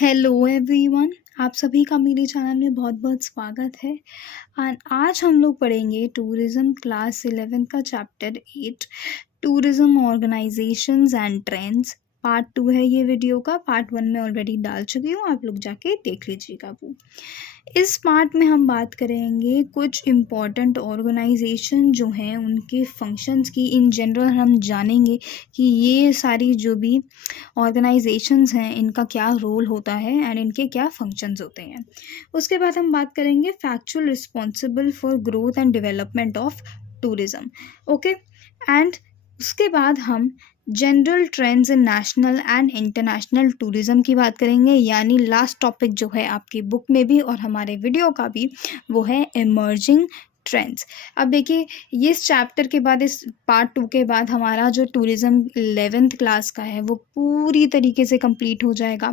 Hello everyone, आप सभी का मेरे चैनल में बहुत बहुत स्वागत है। और आज हम लोग पढ़ेंगे टूरिज़्म क्लास 11 का chapter 8 tourism organisations and trends. Part 2 है ये वीडियो का। पार्ट 1 में ऑलरेडी डाल चुकी हूँ, आप लोग जाके देख लीजिएगा वो। इस पार्ट में हम बात करेंगे कुछ इम्पॉर्टेंट ऑर्गेनाइजेशन जो हैं उनके फंक्शंस की। इन जनरल हम जानेंगे कि ये सारी जो भी ऑर्गेनाइजेशंस हैं इनका क्या रोल होता है एंड इनके क्या फंक्शंस होते हैं। उसके बाद हम बात करेंगे factual responsible for growth and development of tourism. Okay, and उसके बाद हम general trends in national and international tourism की बात करेंगे। यानी लास्ट टॉपिक जो है आपकी बुक में भी और हमारे वीडियो का भी, वो है इमर्जिंग ट्रेंड्स। अब देखिए, इस चैप्टर के बाद, इस पार्ट 2 के बाद हमारा जो टूरिज़्म 11th क्लास का है वो पूरी तरीके से कंप्लीट हो जाएगा।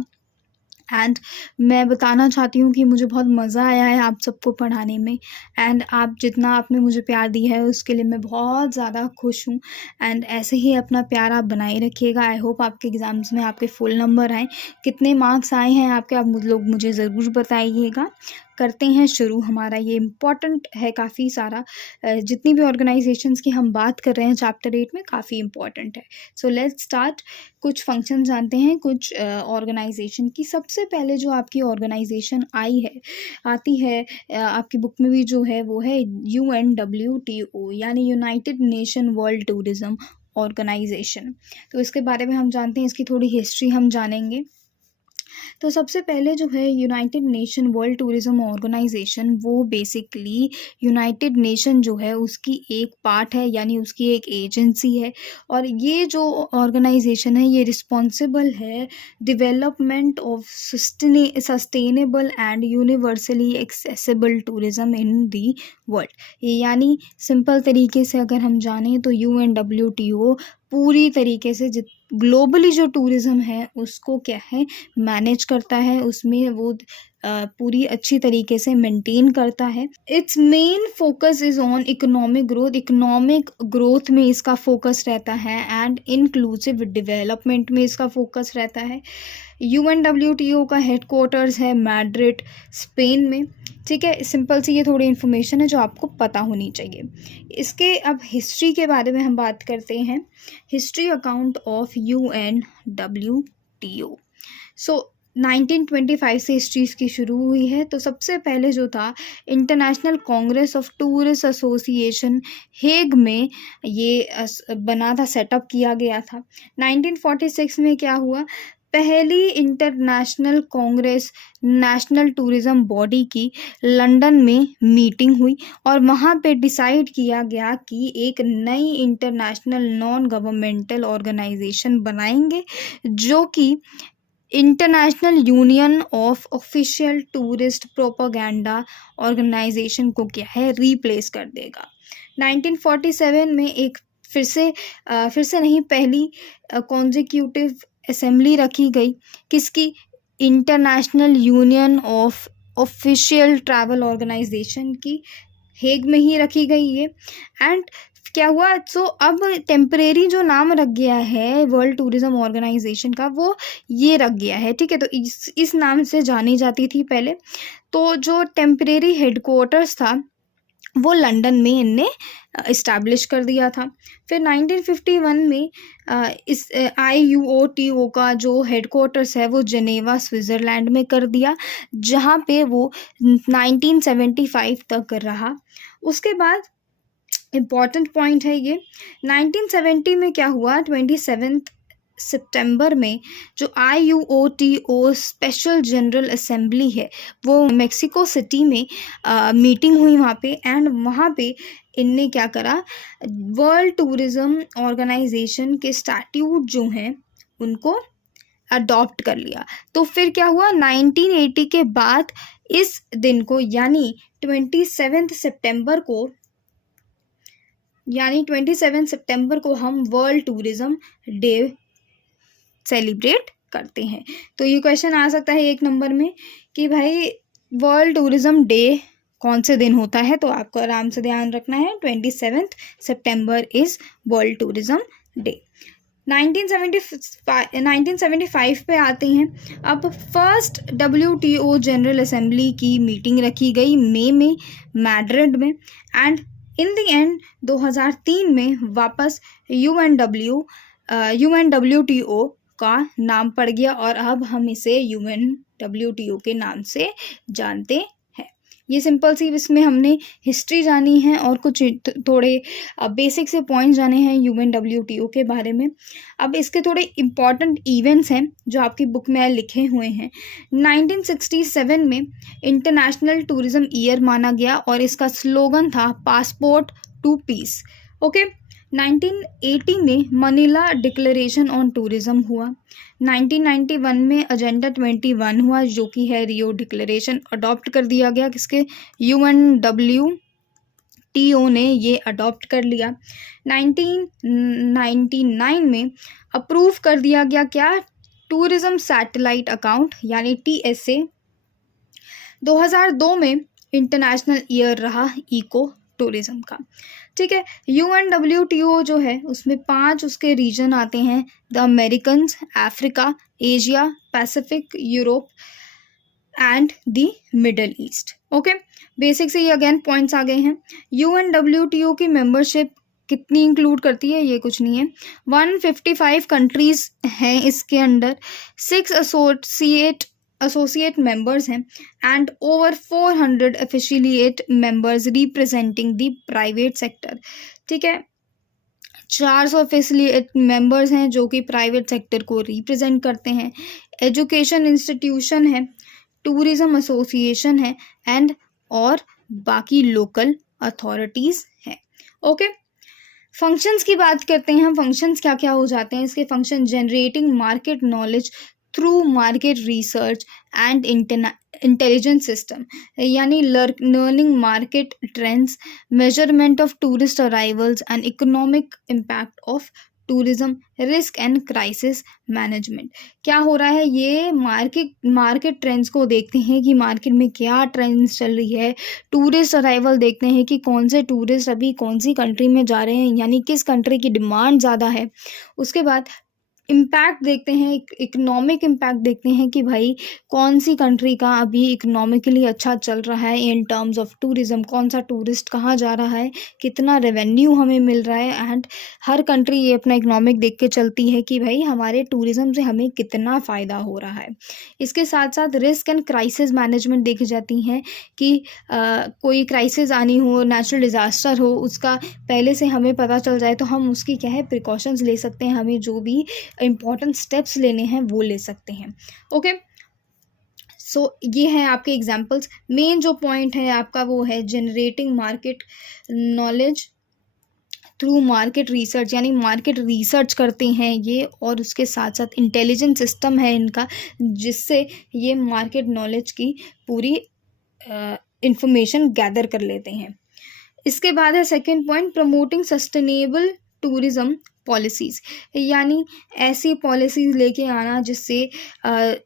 एंड मैं बताना चाहती हूँ कि मुझे बहुत मज़ा आया है आप सबको पढ़ाने में। एंड आप जितना आपने मुझे प्यार दिया है उसके लिए मैं बहुत ज़्यादा खुश हूँ। एंड ऐसे ही अपना प्यार आप बनाए रखिएगा। आई होप आपके एग्ज़ाम्स में आपके फुल नंबर आए। कितने मार्क्स आए हैं आपके, आप लोग मुझे ज़रूर बताइएगा। करते हैं शुरू। हमारा ये इम्पॉर्टेंट है काफ़ी सारा। जितनी भी ऑर्गेनाइजेशंस की हम बात कर रहे हैं चैप्टर 8 में, काफ़ी इम्पॉर्टेंट है। So let's start. कुछ फंक्शन जानते हैं कुछ ऑर्गेनाइजेशन की। सबसे पहले जो आपकी ऑर्गेनाइजेशन आती है आपकी बुक में भी जो है वो है UNWTO, यानी United Nation World Tourism Organization. तो इसके बारे में हम जानते हैं, इसकी थोड़ी हिस्ट्री हम जानेंगे। तो सबसे पहले जो है United Nation World Tourism Organization, वो बेसिकली यूनाइटेड नेशन जो है उसकी एक पार्ट है, यानी उसकी एक एजेंसी है। और ये जो ऑर्गेनाइजेशन है ये रिस्पॉन्सिबल है development of sustainable and universally accessible tourism in the world. यानी सिंपल तरीके से अगर हम जानें तो UNWTO पूरी तरीके से ग्लोबली जो टूरिज़्म है उसको क्या है, मैनेज करता है। उसमें वो पूरी अच्छी तरीके से मेंटेन करता है। It's main focus is on economic growth. Economic growth में इसका फोकस रहता है एंड इंक्लूसिव डेवलपमेंट में इसका फोकस रहता है। UNWTO का हेडक्वार्टर्स है मैड्रिड, स्पेन में। ठीक है, सिंपल सी ये थोड़ी इन्फॉर्मेशन है जो आपको पता होनी चाहिए। इसके अब हिस्ट्री के बारे में हम बात करते हैं। History account of UNWTO। सो 1925 से इस चीज़ की शुरू हुई है। तो सबसे पहले जो था international Congress of tourist association, Hague में ये बना था, सेटअप किया गया था। 1946 में क्या हुआ, पहली international Congress national tourism body की लंदन में मीटिंग हुई और वहाँ पे डिसाइड किया गया कि एक नई इंटरनेशनल नॉन गवर्नमेंटल ऑर्गेनाइजेशन बनाएंगे जो कि International Union of Official Tourist Propaganda Organization को क्या है, रिप्लेस कर देगा। 1947 में एक फिर से नहीं, पहली कॉन्जिक्यूटिव असेंबली रखी गई। किसकी? International Union of Official Travel Organization की। हेग में ही रखी गई ये। एंड क्या हुआ, सो अब टेम्परेरी जो नाम रख गया है वर्ल्ड टूरिज़्म ऑर्गेनाइजेशन का, वो ये रख गया है। ठीक है, तो इस नाम से जानी जाती थी पहले। तो जो टेम्परेरी हेडक्वार्टर्स था वो लंदन में इनने इस्टेब्लिश कर दिया था। फिर 1951 में इस IUOTO का जो हेडक्वार्टर्स है वो जेनेवा, स्विट्ज़रलैंड में कर दिया, जहाँ पे वो 1975 तक रहा। उसके बाद इम्पॉर्टेंट पॉइंट है ये, 1970 में क्या हुआ, 27 सितंबर में जो IUOTO स्पेशल जनरल असेंबली है वो मेक्सिको सिटी में मीटिंग हुई वहाँ पे। एंड वहाँ पे इनने क्या करा, वर्ल्ड टूरिज़्म ऑर्गेनाइजेशन के स्टैट्यूट जो हैं उनको अडॉप्ट कर लिया। तो फिर क्या हुआ, 1980 के बाद इस दिन को यानी 27 सितंबर को हम वर्ल्ड टूरिज़्म डे सेलिब्रेट करते हैं। तो ये क्वेश्चन आ सकता है एक नंबर में कि भाई वर्ल्ड टूरिज़्म डे कौन से दिन होता है, तो आपको आराम से ध्यान रखना है 27 सितंबर इज़ वर्ल्ड टूरिज़्म डे। 1975 पे आते हैं। अब फर्स्ट WTO जनरल असेंबली की मीटिंग रखी गई मई में मैड्रिड में, एंड इन द एंड 2003 में वापस UNWTO का नाम पड़ गया और अब हम इसे UNWTO के नाम से जानते हैं। ये सिंपल सी इसमें हमने हिस्ट्री जानी है और कुछ थोड़े बेसिक से पॉइंट जाने हैं UNWTO के बारे में। अब इसके थोड़े इम्पॉर्टेंट इवेंट्स हैं जो आपकी बुक में लिखे हुए हैं। 1967 में इंटरनेशनल टूरिज्म ईयर माना गया और इसका स्लोगन था पासपोर्ट टू पीस। ओके। 1980 में मनीला डिक्लेरेशन ऑन टूरिज्म हुआ। 1991 में एजेंडा 21 हुआ जो कि है रियो डिक्लेरेशन, अडॉप्ट कर दिया गया किसके, UNWTO ने ये अडॉप्ट कर लिया। 1999 में अप्रूव कर दिया गया क्या, टूरिज्म सैटेलाइट अकाउंट यानी TSA। 2002 में इंटरनेशनल ईयर रहा इको टूरिज्म का। ठीक है। UNWTO जो है उसमें 5 उसके रीजन आते हैं, the Americans, Africa, Asia, Pacific, Europe and the middle east. Okay. Basic से ये अगेन पॉइंट्स आ गए हैं। UNWTO की मेंबरशिप कितनी इंक्लूड करती है, ये कुछ नहीं है। 155 कंट्रीज हैं इसके अंडर, 6 associate members हैं and over 400 affiliate members representing the private sector। ठीक है, 400 affiliate members हैं जो कि प्राइवेट सेक्टर को रिप्रेजेंट करते हैं। एजुकेशन इंस्टीट्यूशन है, टूरिज्म एसोसिएशन है एंड और बाकी लोकल अथॉरिटीज़ हैं। ओके। फंक्शंस की बात करते हैं हम। फंक्शंस क्या क्या हो जाते हैं इसके function, generating market knowledge through market research and intelligence system, यानी learning market trends, measurement of tourist arrivals and economic impact of tourism, risk and crisis management. क्या हो रहा है, ये मार्केट ट्रेंड्स को देखते हैं कि मार्केट में क्या ट्रेंड्स चल रही है। टूरिस्ट अराइवल देखते हैं कि कौन से टूरिस्ट अभी कौन सी कंट्री में जा रहे हैं, यानी किस कंट्री की डिमांड ज़्यादा है। उसके बाद इम्पैक्ट देखते हैं, इकोनॉमिक इम्पैक्ट देखते हैं कि भाई कौन सी कंट्री का अभी इकोनॉमिकली अच्छा चल रहा है इन टर्म्स ऑफ टूरिज्म, कौन सा टूरिस्ट कहाँ जा रहा है, कितना रेवेन्यू हमें मिल रहा है। एंड हर कंट्री ये अपना इकोनॉमिक देख के चलती है कि भाई हमारे टूरिज्म से हमें कितना फ़ायदा हो रहा है। इसके साथ साथ रिस्क एंड क्राइसिस मैनेजमेंट देखी जाती हैं कि कोई क्राइसिस आनी हो, नेचुरल डिज़ास्टर हो, उसका पहले से हमें पता चल जाए तो हम उसकी क्या है प्रिकॉशंस ले सकते हैं, हमें जो भी इम्पॉर्टेंट स्टेप्स लेने हैं वो ले सकते हैं। ओके। सो ये हैं आपके एग्जांपल्स। मेन जो पॉइंट है आपका वो है generating market knowledge through market research, यानी मार्केट रिसर्च करते हैं ये, और उसके साथ साथ इंटेलिजेंट सिस्टम है इनका जिससे ये मार्केट नॉलेज की पूरी इंफॉर्मेशन गैदर कर लेते हैं। इसके बाद है second point, promoting sustainable tourism policies, यानी ऐसी पॉलिसीज़ लेके आना जिससे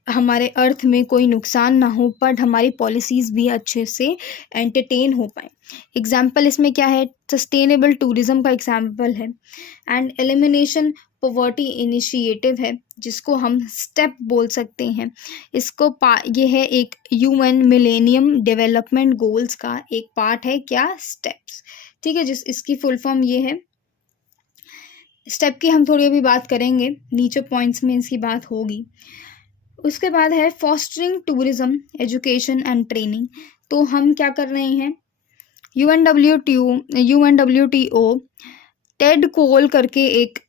हमारे अर्थ में कोई नुकसान ना हो बट हमारी पॉलिसीज़ भी अच्छे से एंटरटेन हो पाएँ। एग्जाम्पल इसमें क्या है, सस्टेनेबल टूरिज़्म का एग्जाम्पल है, एंड एलिमिनेशन पॉवर्टी इनिशिएटिव है जिसको हम स्टेप बोल सकते हैं। इसको ये है एक UN मिलेनियम डेवलपमेंट गोल्स का एक पार्ट है, क्या, स्टेप्स। ठीक है, इसकी फुल फॉर्म ये है। स्टेप की हम थोड़ी अभी बात करेंगे, नीचे पॉइंट्स में इसकी बात होगी। उसके बाद है fostering tourism education and training. तो हम क्या कर रहे हैं, UNWTO टेड कोल करके एक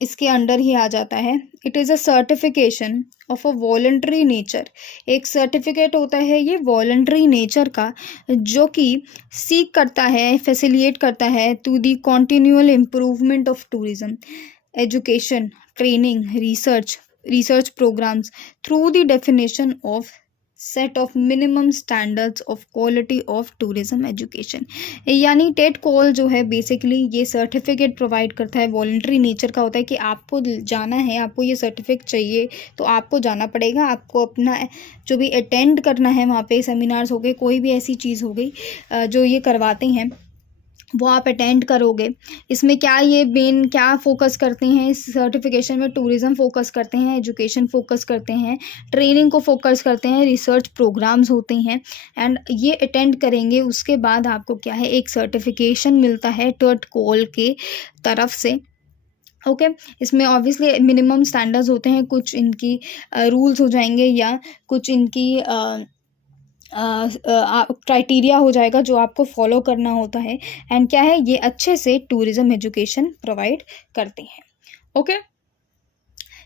इसके अंडर ही आ जाता है। It is a certification of a voluntary nature, एक सर्टिफिकेट होता है ये वॉलंटरी नेचर का जो कि सीक करता है, फैसिलिटेट करता है to the continual improvement of tourism, education, training, research programmes through the definition of set of minimum standards of quality of tourism education. यानी टेड कॉल जो है बेसिकली ये सर्टिफिकेट प्रोवाइड करता है, वॉलंटरी नेचर का होता है कि आपको जाना है, आपको ये सर्टिफिकेट चाहिए तो आपको जाना पड़ेगा, आपको अपना जो भी अटेंड करना है वहाँ पे, सेमिनार्स हो गए, कोई भी ऐसी चीज़ हो गई जो ये करवाते हैं वो आप अटेंड करोगे। इसमें क्या ये मेन क्या फोकस करते हैं इस सर्टिफिकेशन में, टूरिज़्म फोकस करते हैं, एजुकेशन फोकस करते हैं, ट्रेनिंग को फोकस करते हैं, रिसर्च प्रोग्राम्स होते हैं एंड ये अटेंड करेंगे। उसके बाद आपको क्या है एक सर्टिफिकेशन मिलता है टर्ट कोल के तरफ से। ओके इसमें ऑब्वियसली मिनिमम स्टैंडर्ड्स होते हैं, कुछ इनकी रूल्स हो जाएंगे या कुछ इनकी क्राइटेरिया हो जाएगा जो आपको फॉलो करना होता है। एंड क्या है ये अच्छे से टूरिज़्म एजुकेशन प्रोवाइड करते हैं। ओके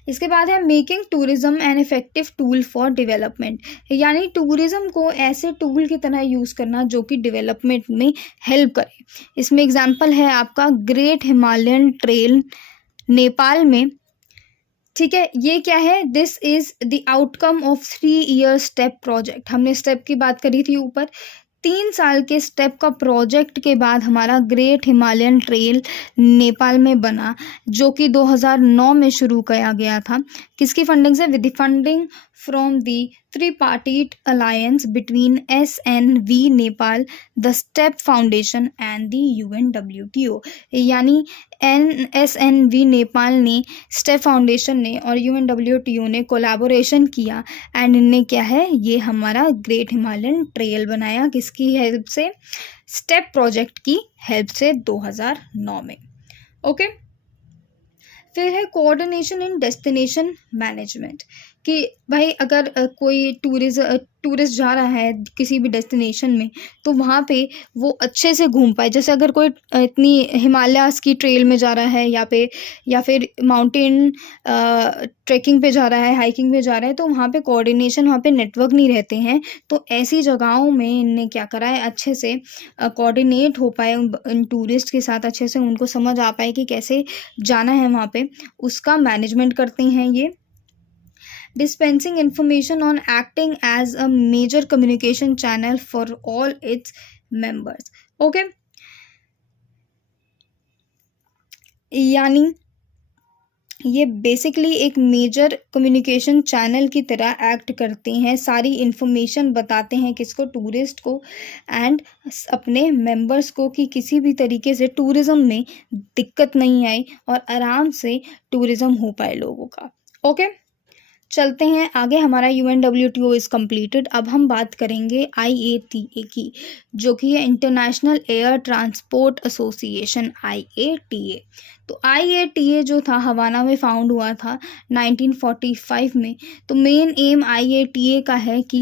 इसके बाद है making tourism an effective tool for development, यानी टूरिज़्म को ऐसे टूल की तरह यूज़ करना जो कि डेवलपमेंट में हेल्प करे। इसमें एग्जांपल है आपका ग्रेट हिमालयन ट्रेल नेपाल में। ठीक है ये क्या है, this is the outcome of 3 year step project. हमने स्टेप की बात करी थी ऊपर, 3 साल के स्टेप का प्रोजेक्ट के बाद हमारा ग्रेट हिमालयन ट्रेल नेपाल में बना, जो कि 2009 में शुरू किया गया था। किसकी फंडिंग से, with the funding from the tripartite alliance between SNV Nepal, the step foundation and the UNWTO। यानी SNV नेपाल ने, स्टेप फाउंडेशन ने और UNWTO ने कोलैबोरेशन किया एंड इनने क्या है ये हमारा ग्रेट हिमालयन ट्रेल बनाया। किसकी हेल्प से, स्टेप प्रोजेक्ट की हेल्प से 2009 में। ओके फिर है कोऑर्डिनेशन इन डेस्टिनेशन मैनेजमेंट, कि भाई अगर कोई टूरिस्ट जा रहा है किसी भी डेस्टिनेशन में तो वहाँ पे वो अच्छे से घूम पाए। जैसे अगर कोई इतनी हिमालयाज़ की ट्रेल में जा रहा है या फिर माउंटेन ट्रैकिंग पे जा रहा है, हाइकिंग पे जा रहा है, तो वहाँ पे कोऑर्डिनेशन, वहाँ पे नेटवर्क नहीं रहते हैं। तो ऐसी जगहों में इनने क्या करा है अच्छे से कोऑर्डिनेट हो पाए उन टूरिस्ट के साथ, अच्छे से उनको समझ आ पाए कि कैसे जाना है वहाँ पे, उसका मैनेजमेंट करते हैं ये। dispensing information on acting as a major communication channel for all its members। okay यानी ये बेसिकली एक मेजर कम्युनिकेशन चैनल की तरह एक्ट करते हैं, सारी इन्फॉर्मेशन बताते हैं किसको, टूरिस्ट को एंड अपने मेंबर्स को, कि किसी भी तरीके से टूरिज़्म में दिक्कत नहीं आए और आराम से टूरिज़्म हो पाए लोगों का। ओके चलते हैं आगे। हमारा UNWTO इज़ कम्प्लीटेड। अब हम बात करेंगे IATA की, जो कि है international air transport association, IATA। तो IATA जो था हवाना में फाउंड हुआ था 1945 में। तो मेन एम IATA का है कि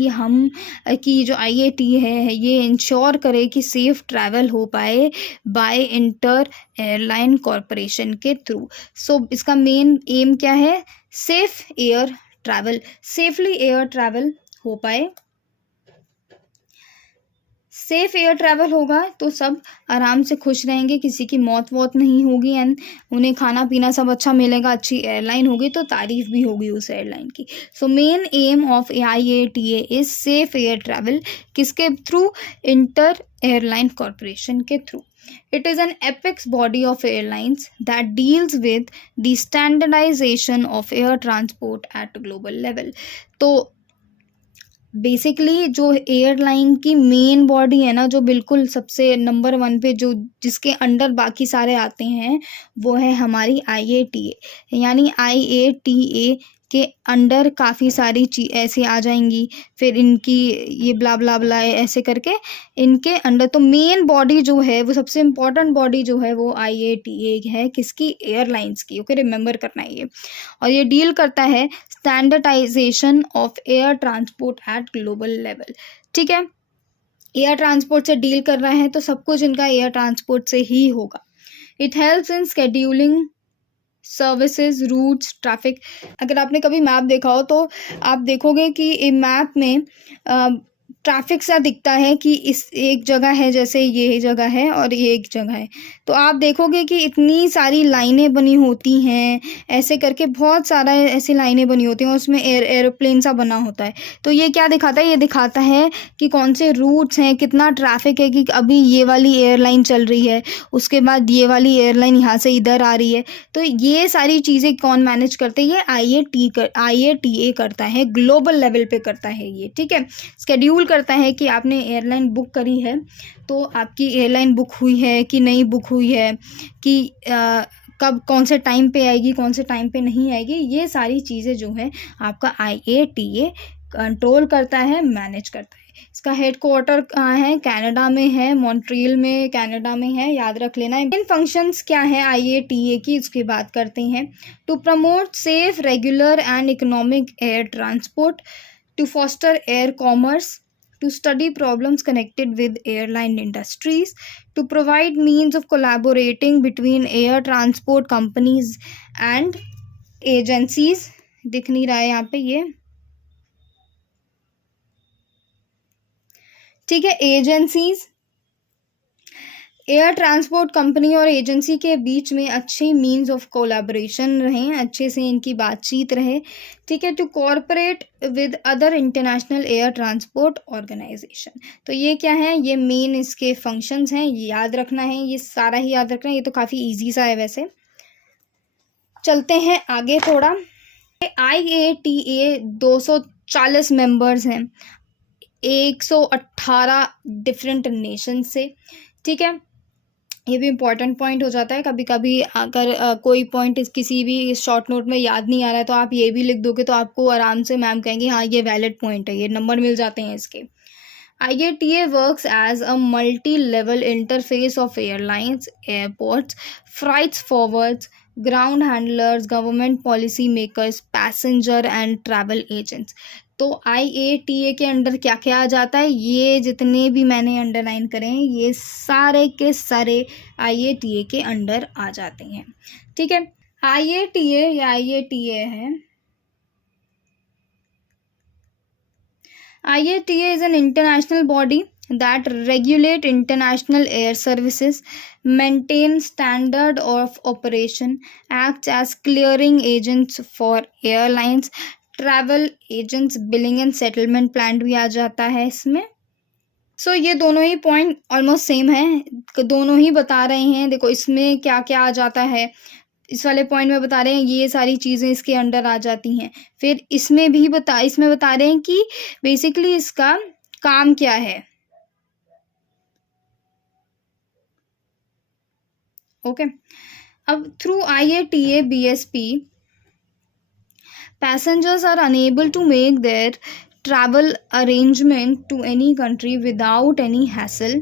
जो IATA है ये इंश्योर करे कि सेफ़ ट्रैवल हो pi by inter airline corporation के थ्रू। सो इसका मेन एम क्या है, safe air travel, safely air travel हो पाए। सेफ एयर ट्रैवल होगा तो सब आराम से खुश रहेंगे, किसी की मौत वौत नहीं होगी एंड उन्हें खाना पीना सब अच्छा मिलेगा, अच्छी एयरलाइन होगी तो तारीफ भी होगी उस एयरलाइन की। So main M of IATA is safe air travel, किसके थ्रू, इंटर एयरलाइन कॉरपोरेशन के through. It is an apex body of airlines that deals with the standardization of air transport at global level। तो basically जो airline की main body है ना, जो बिल्कुल सबसे नंबर 1 पे जो जिसके अंडर बाकी सारे आते हैं, वो है हमारी IATA। यानी IATA के अंडर काफ़ी सारी चीज़ ऐसे आ जाएंगी, फिर इनकी ये ब्ला ब्ला ब्ला ऐसे करके इनके अंडर। तो मेन बॉडी जो है वो सबसे इम्पॉर्टेंट बॉडी जो है वो IATA है, किसकी, एयरलाइंस की। ओके रिमेंबर करना है ये। और ये डील करता है standardization of air transport at global level. ठीक है एयर ट्रांसपोर्ट से डील कर रहे हैं तो सब कुछ इनका एयर ट्रांसपोर्ट से ही होगा। It helps in scheduling services, routes, traffic. अगर आपने कभी मैप देखा हो तो आप देखोगे कि मैप में ट्रैफिक सा दिखता है कि इस एक जगह है, जैसे ये जगह है और ये एक जगह है, तो आप देखोगे कि इतनी सारी लाइनें बनी होती हैं, ऐसे करके बहुत सारा ऐसी लाइनें बनी होती हैं, उसमें एरोप्लेन सा बना होता है। तो ये क्या दिखाता है, ये दिखाता है कि कौन से रूट्स हैं, कितना ट्रैफिक है, कि अभी ये वाली एयरलाइन चल रही है, उसके बाद ये वाली एयरलाइन यहाँ से इधर आ रही है। तो ये सारी चीज़ें कौन मैनेज करते हैं, ये IATA करता है, ग्लोबल लेवल पे करता है ये। ठीक है स्केड्यूल करता है कि आपने एयरलाइन बुक करी है तो आपकी एयरलाइन बुक हुई है कि नहीं बुक हुई है, कि कब कौन से टाइम पे आएगी, कौन से टाइम पे नहीं आएगी, ये सारी चीज़ें जो है आपका IATA कंट्रोल करता है, मैनेज करता है। इसका हेडक्वार्टर कहाँ है? कनाडा में है, मॉन्ट्रियल में कनाडा में है, याद रख लेना है। मेन फंक्शंस क्या है IATA की, इसकी बात करते हैं। To promote safe, regular and economic air transport, to foster air commerce, to study problems connected with airline industries, to provide means of collaborating between air transport companies and agencies। दिख नहीं रहा है यहाँ पे ये, ठीक है। एजेंसीज, एयर ट्रांसपोर्ट कंपनी और एजेंसी के बीच में अच्छे मीन्स ऑफ कोलैबोरेशन रहें, अच्छे से इनकी बातचीत रहे, ठीक है। To corporate with other international air transport organization. तो ये क्या है, ये मेन इसके फंक्शंस हैं, ये याद रखना है, ये सारा ही याद रखना है। ये तो काफ़ी ईजी सा है वैसे। चलते हैं आगे थोड़ा। IATA 240 मेंबर्स हैं 118 डिफरेंट नेशन से, ठीक है। ये भी इम्पॉर्टेंट पॉइंट हो जाता है। कभी कभी अगर कोई पॉइंट किसी भी शॉर्ट नोट में याद नहीं आ रहा है तो आप ये भी लिख दोगे तो आपको आराम से मैम कहेंगे हाँ ये वैलिड पॉइंट है, ये नंबर मिल जाते हैं इसके। IATA works as a multi-level interface of airlines, airports, freight forwards, ground handlers, government policy makers, passenger and travel agents। तो IATA के अंडर क्या क्या आ जाता है, ये जितने भी मैंने अंडरलाइन करे हैं ये सारे के सारे IATA के अंडर आ जाते हैं, ठीक है। IATA है, IATA is an international body that regulate international air services, maintain standard of operation, acts as clearing agents for airlines, travel agents, billing and settlement plan भी आ जाता है इसमें। सो ये दोनों ही पॉइंट ऑलमोस्ट सेम है, दोनों ही बता रहे हैं। देखो इसमें क्या क्या आ जाता है, इस वाले पॉइंट में बता रहे हैं ये सारी चीज़ें इसके अंडर आ जाती हैं। फिर इसमें बता रहे हैं कि बेसिकली इसका काम क्या है, ओके। अब through IATA BSP passengers are unable to make their travel arrangement to any country without any hassle,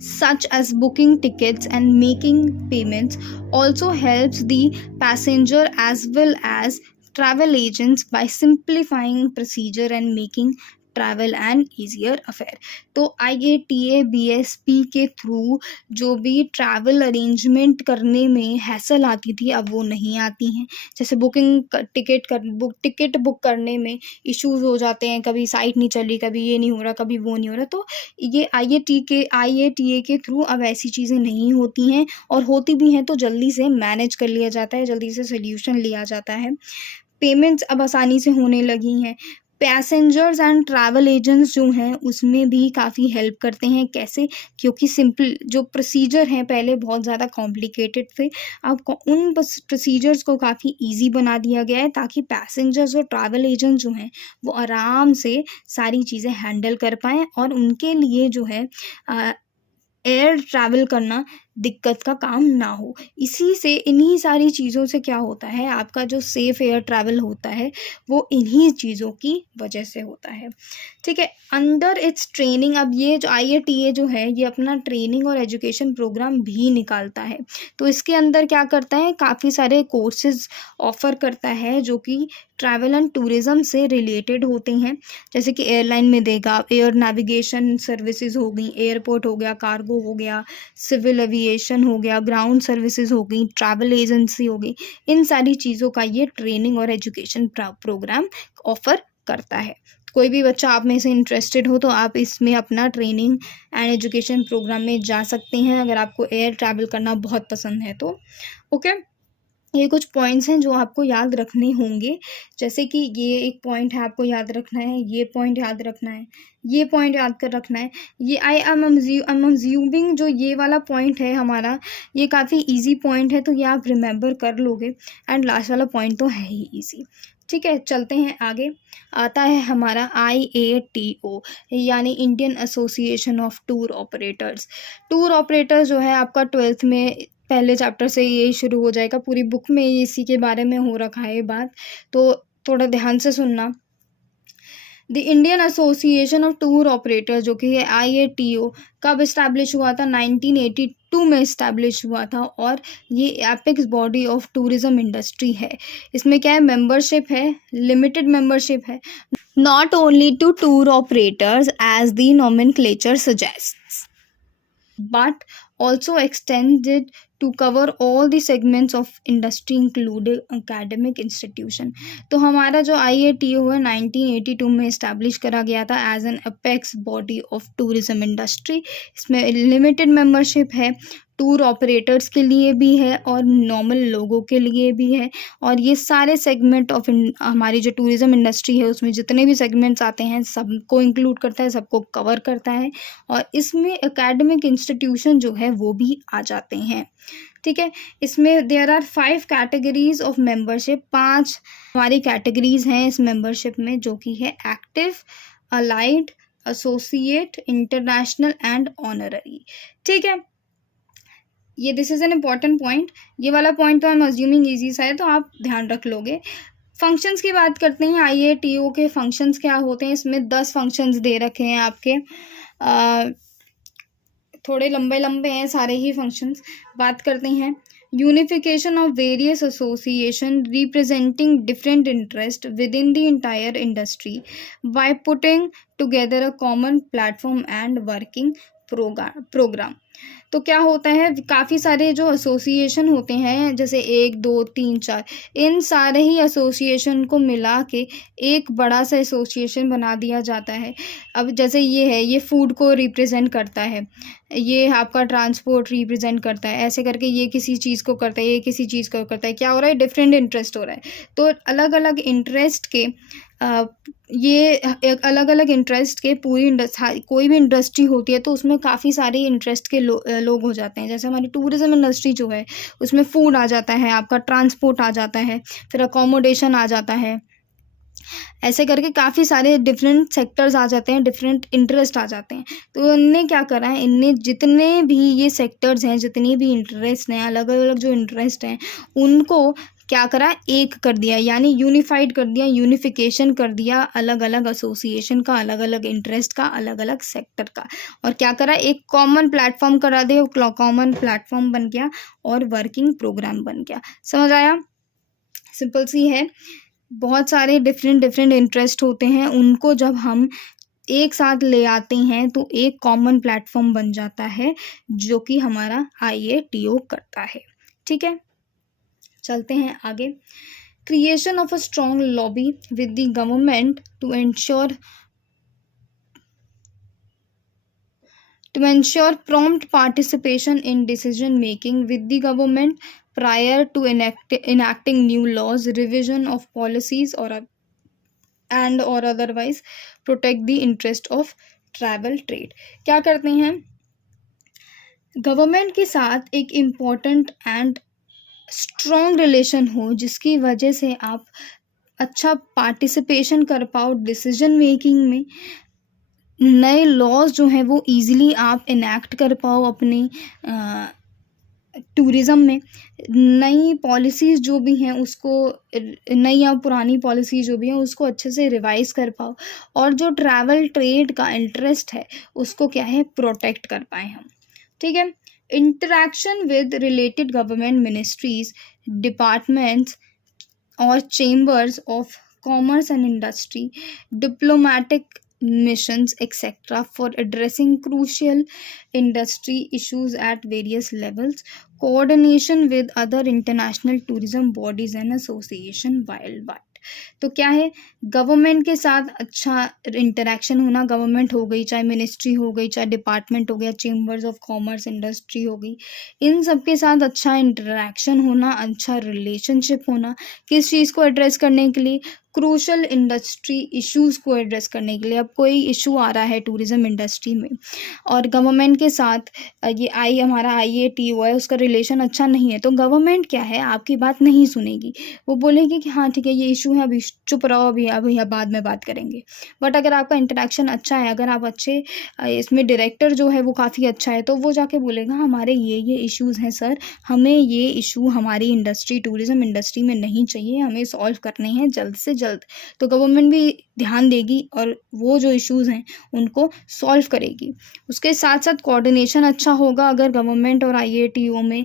such as booking tickets and making payments. Also helps the passenger as well as travel agents by simplifying procedure and making travel and easier affair. तो IATA BSP के through जो भी travel arrangement करने में hassle आती थी अब वो नहीं आती हैं। जैसे टिकट बुक करने में इश्यूज हो जाते हैं, कभी साइट नहीं चल रही, कभी ये नहीं हो रहा, कभी वो नहीं हो रहा। तो ये IATA के थ्रू अब ऐसी चीज़ें नहीं होती हैं, और होती भी हैं तो जल्दी से मैनेज कर लिया जाता है, जल्दी से सोल्यूशन लिया जाता है। पेमेंट्स अब आसानी से होने लगी हैं। पैसेंजर्स एंड ट्रैवल एजेंट्स जो हैं उसमें भी काफ़ी हेल्प करते हैं। कैसे? क्योंकि सिंपल जो प्रोसीजर हैं पहले बहुत ज़्यादा कॉम्प्लिकेटेड थे, अब उन प्रोसीजर्स को काफ़ी इजी बना दिया गया है ताकि पैसेंजर्स और ट्रैवल एजेंट्स जो हैं वो आराम से सारी चीज़ें हैंडल कर पाएँ और उनके लिए जो है एयर ट्रैवल करना दिक्कत का काम ना हो। इसी से इन्हीं सारी चीज़ों से क्या होता है, आपका जो सेफ़ एयर ट्रैवल होता है वो इन्हीं चीज़ों की वजह से होता है, ठीक है। अंडर इट्स ट्रेनिंग, अब ये जो IATA जो है ये अपना ट्रेनिंग और एजुकेशन प्रोग्राम भी निकालता है। तो इसके अंदर क्या करता है, काफ़ी सारे कोर्सेज ऑफ़र करता है जो कि ट्रैवल एंड टूरिज़्म से रिलेटेड होते हैं। जैसे कि एयरलाइन में देगा, एयर नेविगेशन सर्विसेज हो गई, एयरपोर्ट हो गया, कार्गो हो गया, सिविल एविएशन हो गया, ग्राउंड सर्विसेज हो गई, ट्रैवल एजेंसी हो गई। इन सारी चीज़ों का ये ट्रेनिंग और एजुकेशन प्रोग्राम ऑफ़र करता है। कोई भी बच्चा आप में से इंटरेस्टेड हो तो आप इसमें अपना ट्रेनिंग एंड एजुकेशन प्रोग्राम में जा सकते हैं अगर आपको एयर ट्रैवल करना बहुत पसंद है तो, ओके। ये कुछ पॉइंट्स हैं जो आपको याद रखने होंगे, जैसे कि ये एक पॉइंट है आपको याद रखना है, ये पॉइंट याद रखना है, ये पॉइंट याद कर रखना है। ये आई एम अज्यूमिंग जो ये वाला पॉइंट है हमारा ये काफ़ी इजी पॉइंट है तो ये आप रिमेंबर कर लोगे। एंड लास्ट वाला पॉइंट तो है ही इजी, ठीक है, चलते हैं आगे। आता है हमारा IATO, यानी Indian association of tour operators. Tour operator जो है आपका 12th में पहले चैप्टर से ये शुरू हो जाएगा, पूरी बुक में इसी के बारे में हो रखा है बात, तो थोड़ा ध्यान से सुनना। The Indian association of tour operator जो कि है IATO कब इस्टेब्लिश हुआ था? 1982 में इस्टेब्लिश हुआ था, और ये apex body of tourism industry है। इसमें क्या है? मेंबरशिप है, लिमिटेड मेंबरशिप है, not only to tour operators as the nomenclature suggests but also extended to cover all the segments of industry including academic institution। तो हमारा जो IATO है 1982 में इस्टेब्लिश करा गया था as an apex body of tourism industry. इसमें limited membership है, टूर ऑपरेटर्स के लिए भी है और नॉर्मल लोगों के लिए भी है, और ये सारे सेगमेंट ऑफ हमारी जो टूरिज्म इंडस्ट्री है उसमें जितने भी सेगमेंट्स आते हैं सबको इंक्लूड करता है, सबको कवर करता है, और इसमें एकेडमिक इंस्टीट्यूशन जो है वो भी आ जाते हैं। ठीक है, इसमें there are 5 categories of membership. 5 हमारी कैटेगरीज हैं इस मेंबरशिप में, जो कि है active, allied, associate, international and honorary. ठीक है, ये this is an important point. ये वाला पॉइंट तो आई एम अज्यूमिंग ईजी सा है, तो आप ध्यान रख लोगे। फंक्शंस की बात करते हैं, IATO के फंक्शंस क्या होते हैं। इसमें 10 फंक्शंस दे रखे हैं आपके, थोड़े लंबे लंबे हैं सारे ही फंक्शंस। बात करते हैं unification of various association representing different interest within the entire industry by putting together a common platform and working programme. तो क्या होता है, काफ़ी सारे जो एसोसिएशन होते हैं, जैसे 1 2 3 4, इन सारे ही एसोसिएशन को मिला के एक बड़ा सा एसोसिएशन बना दिया जाता है। अब जैसे ये है, ये फूड को रिप्रेजेंट करता है, ये आपका ट्रांसपोर्ट रिप्रेजेंट करता है, ऐसे करके ये किसी चीज़ को करता है, ये किसी चीज़ को करता है। क्या हो रहा है? डिफरेंट इंटरेस्ट हो रहा है। तो अलग अलग इंटरेस्ट के ये अलग अलग इंटरेस्ट के कोई भी इंडस्ट्री होती है तो उसमें काफ़ी सारे इंटरेस्ट के लोग हो जाते हैं। जैसे हमारी टूरिज्म इंडस्ट्री जो है उसमें फूड आ जाता है, आपका ट्रांसपोर्ट आ जाता है, फिर अकोमोडेशन आ जाता है, ऐसे करके काफ़ी सारे डिफरेंट सेक्टर्स आ जाते हैं, डिफरेंट इंटरेस्ट आ जाते हैं। तो इनने क्या करा है, इनने जितने भी ये सेक्टर्स हैं, जितने भी इंटरेस्ट हैं, अलग अलग जो इंटरेस्ट हैं, उनको क्या करा, एक कर दिया, यानी यूनिफाइड कर दिया, यूनिफिकेशन कर दिया अलग अलग एसोसिएशन का, अलग अलग इंटरेस्ट का, अलग अलग सेक्टर का, और क्या करा, एक कॉमन प्लेटफॉर्म करा दिया। कॉमन प्लेटफॉर्म बन गया और वर्किंग प्रोग्राम बन गया। समझ आया? सिंपल सी है। बहुत सारे डिफरेंट इंटरेस्ट होते हैं, उनको जब हम एक साथ ले आते हैं तो एक कॉमन प्लेटफॉर्म बन जाता है, जो कि हमारा IATO करता है। ठीक है, चलते हैं आगे। Creation of a strong lobby with the government to ensure prompt participation in decision making with the government prior to enacting new laws, revision of policies or otherwise protect the interest of travel trade। क्या करते हैं, government के साथ एक important and strong relation हो, जिसकी वजह से आप अच्छा पार्टिसिपेशन कर पाओ डिसीजन मेकिंग में, नए लॉज जो हैं वो इजीली आप इनैक्ट कर पाओ अपने टूरिज़्म में, नई पॉलिसीज़ जो भी हैं उसको, नई या पुरानी पॉलिसी जो भी हैं उसको अच्छे से रिवाइज कर पाओ, और जो ट्रैवल ट्रेड का इंटरेस्ट है उसको क्या है, प्रोटेक्ट कर पाए हम। ठीक है, interaction with related government ministries, departments और chambers of commerce and industry, diplomatic missions etc. for addressing crucial industry issues at various levels, coordination with other international tourism bodies and association worldwide। तो क्या है, government के साथ अच्छा interaction होना, government हो गई, चाहे मिनिस्ट्री हो गई, चाहे डिपार्टमेंट हो गया, चेम्बर्स ऑफ कॉमर्स इंडस्ट्री हो गई, इन सब के साथ अच्छा इंटरेक्शन होना, अच्छा रिलेशनशिप होना, किस चीज़ को एड्रेस करने के लिए, क्रूशल इंडस्ट्री इश्यूज़ को एड्रेस करने के लिए। अब कोई इशू आ रहा है टूरिज़्म इंडस्ट्री में और गवर्नमेंट के साथ ये हमारा IATO है, उसका रिलेशन अच्छा नहीं है, तो गवर्नमेंट क्या है, आपकी बात नहीं सुनेगी। वो बोलेगी कि हाँ ठीक है, ये इशू है, अभी चुप रहो, अभी बाद में बात करेंगे। बट अगर आपका इंटरेक्शन अच्छा है, अगर आप अच्छे इसमें डायरेक्टर जो है वो काफ़ी अच्छा है, तो वो जाके बोलेगा हमारे ये इश्यूज़ हैं सर, हमें ये इशू हमारी इंडस्ट्री टूरिज़्म इंडस्ट्री में नहीं चाहिए, हमें सॉल्व करने हैं जल्द से जल्द। तो गवर्नमेंट भी ध्यान देगी और वो जो इश्यूज़ हैं उनको सॉल्व करेगी। उसके साथ साथ कोऑर्डिनेशन अच्छा होगा अगर गवर्नमेंट और IATO में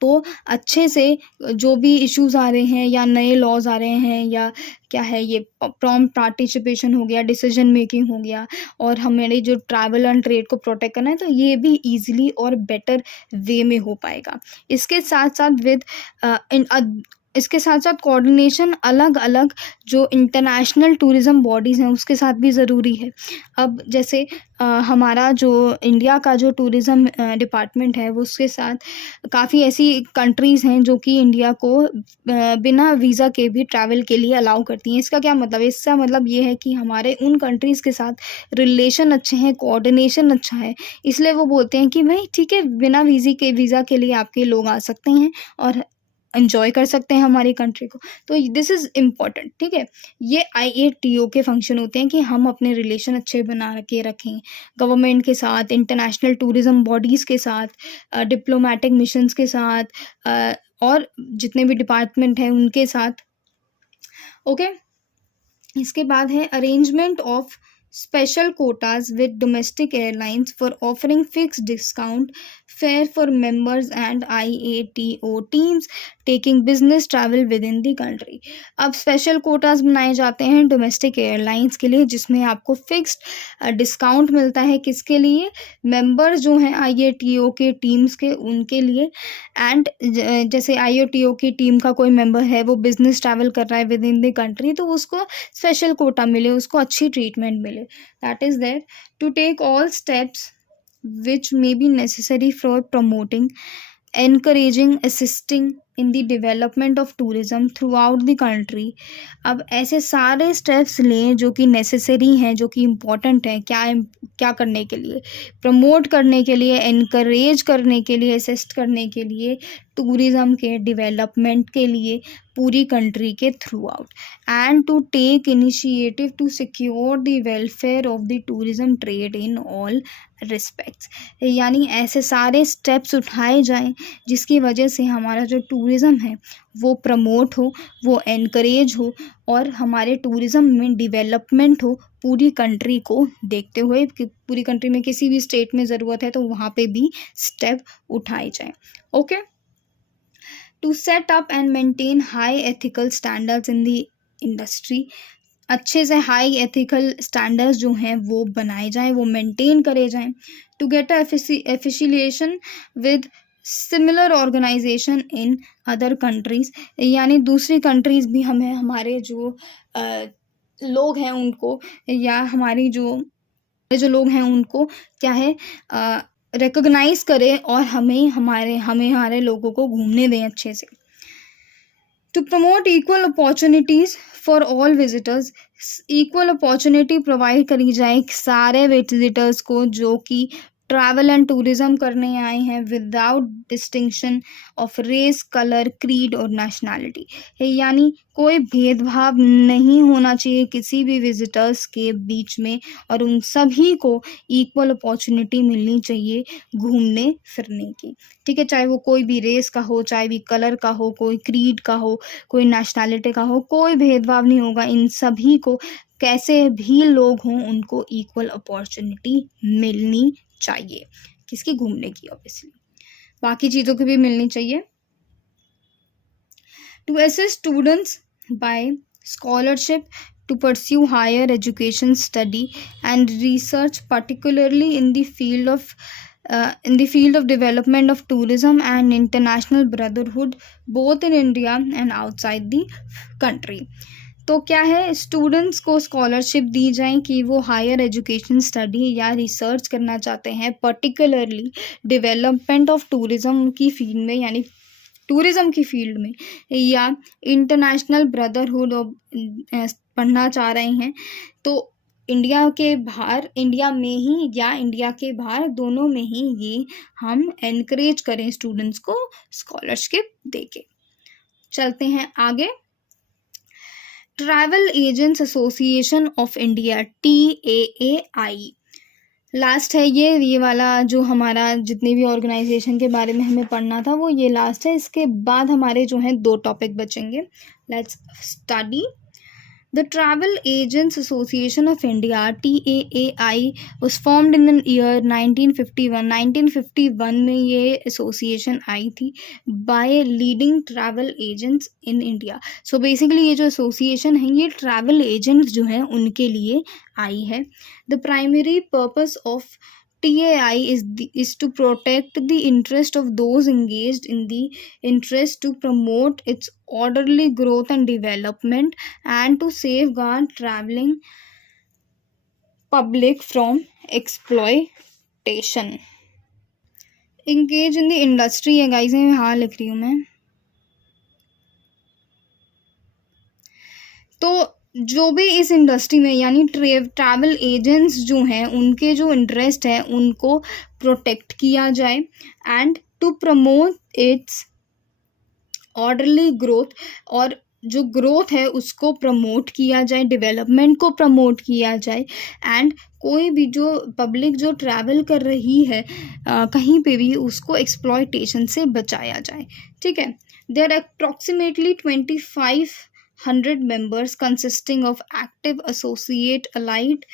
तो अच्छे से जो भी इश्यूज़ आ रहे हैं या नए लॉज आ रहे हैं या क्या है, ये प्रॉम्प्ट पार्टिसिपेशन हो गया, डिसीजन मेकिंग हो गया, और हमारे जो ट्रैवल एंड ट्रेड को प्रोटेक्ट करना है, तो ये भी ईजिली और बेटर वे में हो पाएगा। इसके साथ साथ कोऑर्डिनेशन अलग अलग जो इंटरनेशनल टूरिज़्म बॉडीज़ हैं उसके साथ भी ज़रूरी है। अब जैसे हमारा जो इंडिया का जो टूरिज़्म डिपार्टमेंट है वो उसके साथ काफ़ी ऐसी कंट्रीज़ हैं जो कि इंडिया को बिना वीज़ा के भी ट्रैवल के लिए अलाउ करती हैं। इसका क्या मतलब है? इसका मतलब ये है कि हमारे उन कंट्रीज़ के साथ रिलेशन अच्छे हैं, कोऑर्डिनेशन अच्छा है, इसलिए वो बोलते हैं कि भाई ठीक है, बिना वीज़ा के लिए आपके लोग आ सकते हैं और एन्जॉय कर सकते हैं हमारी कंट्री को। तो दिस इज़ इम्पॉर्टेंट, ठीक है। ये IATO के फंक्शन होते हैं कि हम अपने रिलेशन अच्छे बना के रखें गवर्नमेंट के साथ, इंटरनेशनल टूरिज़्म बॉडीज़ के साथ, डिप्लोमेटिक मिशंस के साथ, और जितने भी डिपार्टमेंट हैं उनके साथ। ओके, इसके बाद है arrangement of special quotas with domestic airlines for offering fixed discount fare for members and IATO teams taking business travel within the country। अब स्पेशल कोटास बनाए जाते हैं डोमेस्टिक एयरलाइंस के लिए, जिसमें आपको फिक्स्ड डिस्काउंट मिलता है। किसके लिए? मेंबर्स जो हैं IATO के टीम्स के, उनके लिए। एंड जैसे IATO की टीम का कोई मेंबर है, वो बिजनेस ट्रैवल कर रहा है विद इन द कंट्री, तो उसको स्पेशल कोटा मिले, उसको अच्छी ट्रीटमेंट मिले। That is there to take all steps which may be necessary for promoting, encouraging, assisting in the development of tourism throughout the country। अब ऐसे सारे स्टेप्स लें जो कि नेसेसरी हैं, जो कि इम्पोर्टेंट हैं। क्या करने के लिए? प्रमोट करने के लिए, एनकरेज करने के लिए, असिस्ट करने के लिए, टूरिज़्म के डेवलपमेंट के लिए पूरी कंट्री के throughout, and to take initiative to secure the welfare of the tourism trade in all respects. यानी ऐसे सारे स्टेप्स उठाए जाएं जिसकी वजह से हमारा जो टूरिज़्म है वो प्रमोट हो, वो एनकरेज हो, और हमारे टूरिज़्म में डेवलपमेंट हो पूरी कंट्री को देखते हुए। कि पूरी कंट्री में किसी भी स्टेट में ज़रूरत है तो वहाँ पे भी स्टेप उठाए जाएं। Okay, to set up and maintain high ethical standards in the industry. अच्छे से हाई एथिकल स्टैंडर्ड्स जो हैं वो बनाए जाएं, वो मेंटेन करे जाएं। To get affiliation with similar organisation in other countries, यानी दूसरी कंट्रीज़ भी हमें हमारे जो लोग हैं उनको, या हमारी जो लोग हैं उनको क्या है, रिकॉग्नाइज करें और हमारे लोगों को घूमने दें अच्छे से। To promote equal opportunities for all visitors, equal opportunity provide करी जाए सारे विजिटर्स को जो कि ट्रैवल एंड टूरिज़्म करने आए हैं without distinction of race, colour, creed और नेशनैलिटी। यानी कोई भेदभाव नहीं होना चाहिए किसी भी विजिटर्स के बीच में, और उन सभी को इक्वल अपॉर्चुनिटी मिलनी चाहिए घूमने फिरने की, ठीक है। चाहे वो कोई भी रेस का हो, चाहे भी कलर का हो, कोई क्रीड का हो, कोई नेशनैलिटी का हो, कोई भेदभाव नहीं होगा। इन सभी को, कैसे भी लोग हों, उनको इक्वल अपॉर्चुनिटी मिलनी चाहिए। किसकी? घूमने की, ऑब्वियसली, बाकी चीज़ों की भी मिलनी चाहिए। To assist students by scholarship to pursue higher education, study and research, particularly in the field of development of tourism and international brotherhood, both in India and outside the country। तो क्या है, students को scholarship दी जाए कि वो higher education, study या research करना चाहते हैं, पर्टिकुलरली डेवलपमेंट ऑफ टूरिज़्म की फील्ड में, यानी टूरिज़्म की फील्ड में या इंटरनेशनल ब्रदरहुड ऑफ पढ़ना चाह रहे हैं तो इंडिया के बाहर, इंडिया में ही या इंडिया के बाहर, दोनों में ही ये हम एनकरेज करें स्टूडेंट्स को स्कॉलरशिप देके। चलते हैं आगे। Travel agents association of India, TAAI, last है ये वाला जो हमारा जितने भी ऑर्गेनाइजेशन के बारे में हमें पढ़ना था वो ये लास्ट है। इसके बाद हमारे जो हैं 2 टॉपिक बचेंगे। Let's study. The Travel Agents Association of India, TAAI, was formed in the year 1951. 1951 में ये एसोसिएशन आई थी by leading travel agents in India. So basically ये जो एसोसिएशन है ये ट्रैवल एजेंट्स जो हैं उनके लिए आई है। The primary purpose of TAI is to protect the interest of those engaged in the interest to promote its orderly growth and development and to safeguard traveling public from exploitation. Engage in the industry है guys, मैं हाँ लिख रही हूँ मैं। तो जो भी इस इंडस्ट्री में यानी ट्रैवल एजेंट्स जो हैं उनके जो इंटरेस्ट है उनको प्रोटेक्ट किया जाए and to promote its orderly growth, और जो ग्रोथ है उसको प्रमोट किया जाए, डेवलपमेंट को प्रमोट किया जाए एंड कोई भी जो पब्लिक जो ट्रैवल कर रही है कहीं पे भी उसको एक्सप्लॉयटेशन से बचाया जाए। ठीक है। There are approximately 2500 members consisting of active associate, allied,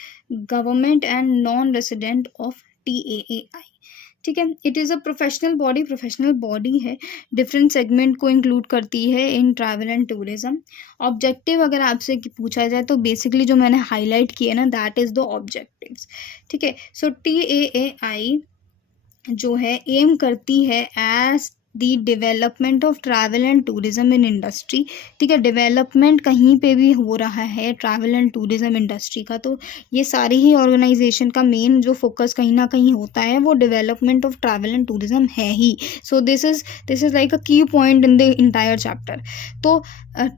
government and non-resident of TAAI. ठीक है। It is a professional body है, डिफरेंट सेगमेंट को इंक्लूड करती है इन ट्रैवल एंड टूरिज्म। ऑब्जेक्टिव अगर आपसे पूछा जाए तो बेसिकली जो मैंने हाईलाइट किया ना दैट इज़ द ऑब्जेक्टिव्स। ठीक है। सो TAAI जो है एम करती है as the development of travel and tourism in industry. ठीक है। डेवलपमेंट कहीं पे भी हो रहा है ट्रैवल एंड टूरिज्म इंडस्ट्री का तो ये सारी ही ऑर्गेनाइजेशन का मेन जो फोकस कहीं ना कहीं होता है वो development of travel and tourism है ही। So this is like a key point in the entire chapter. तो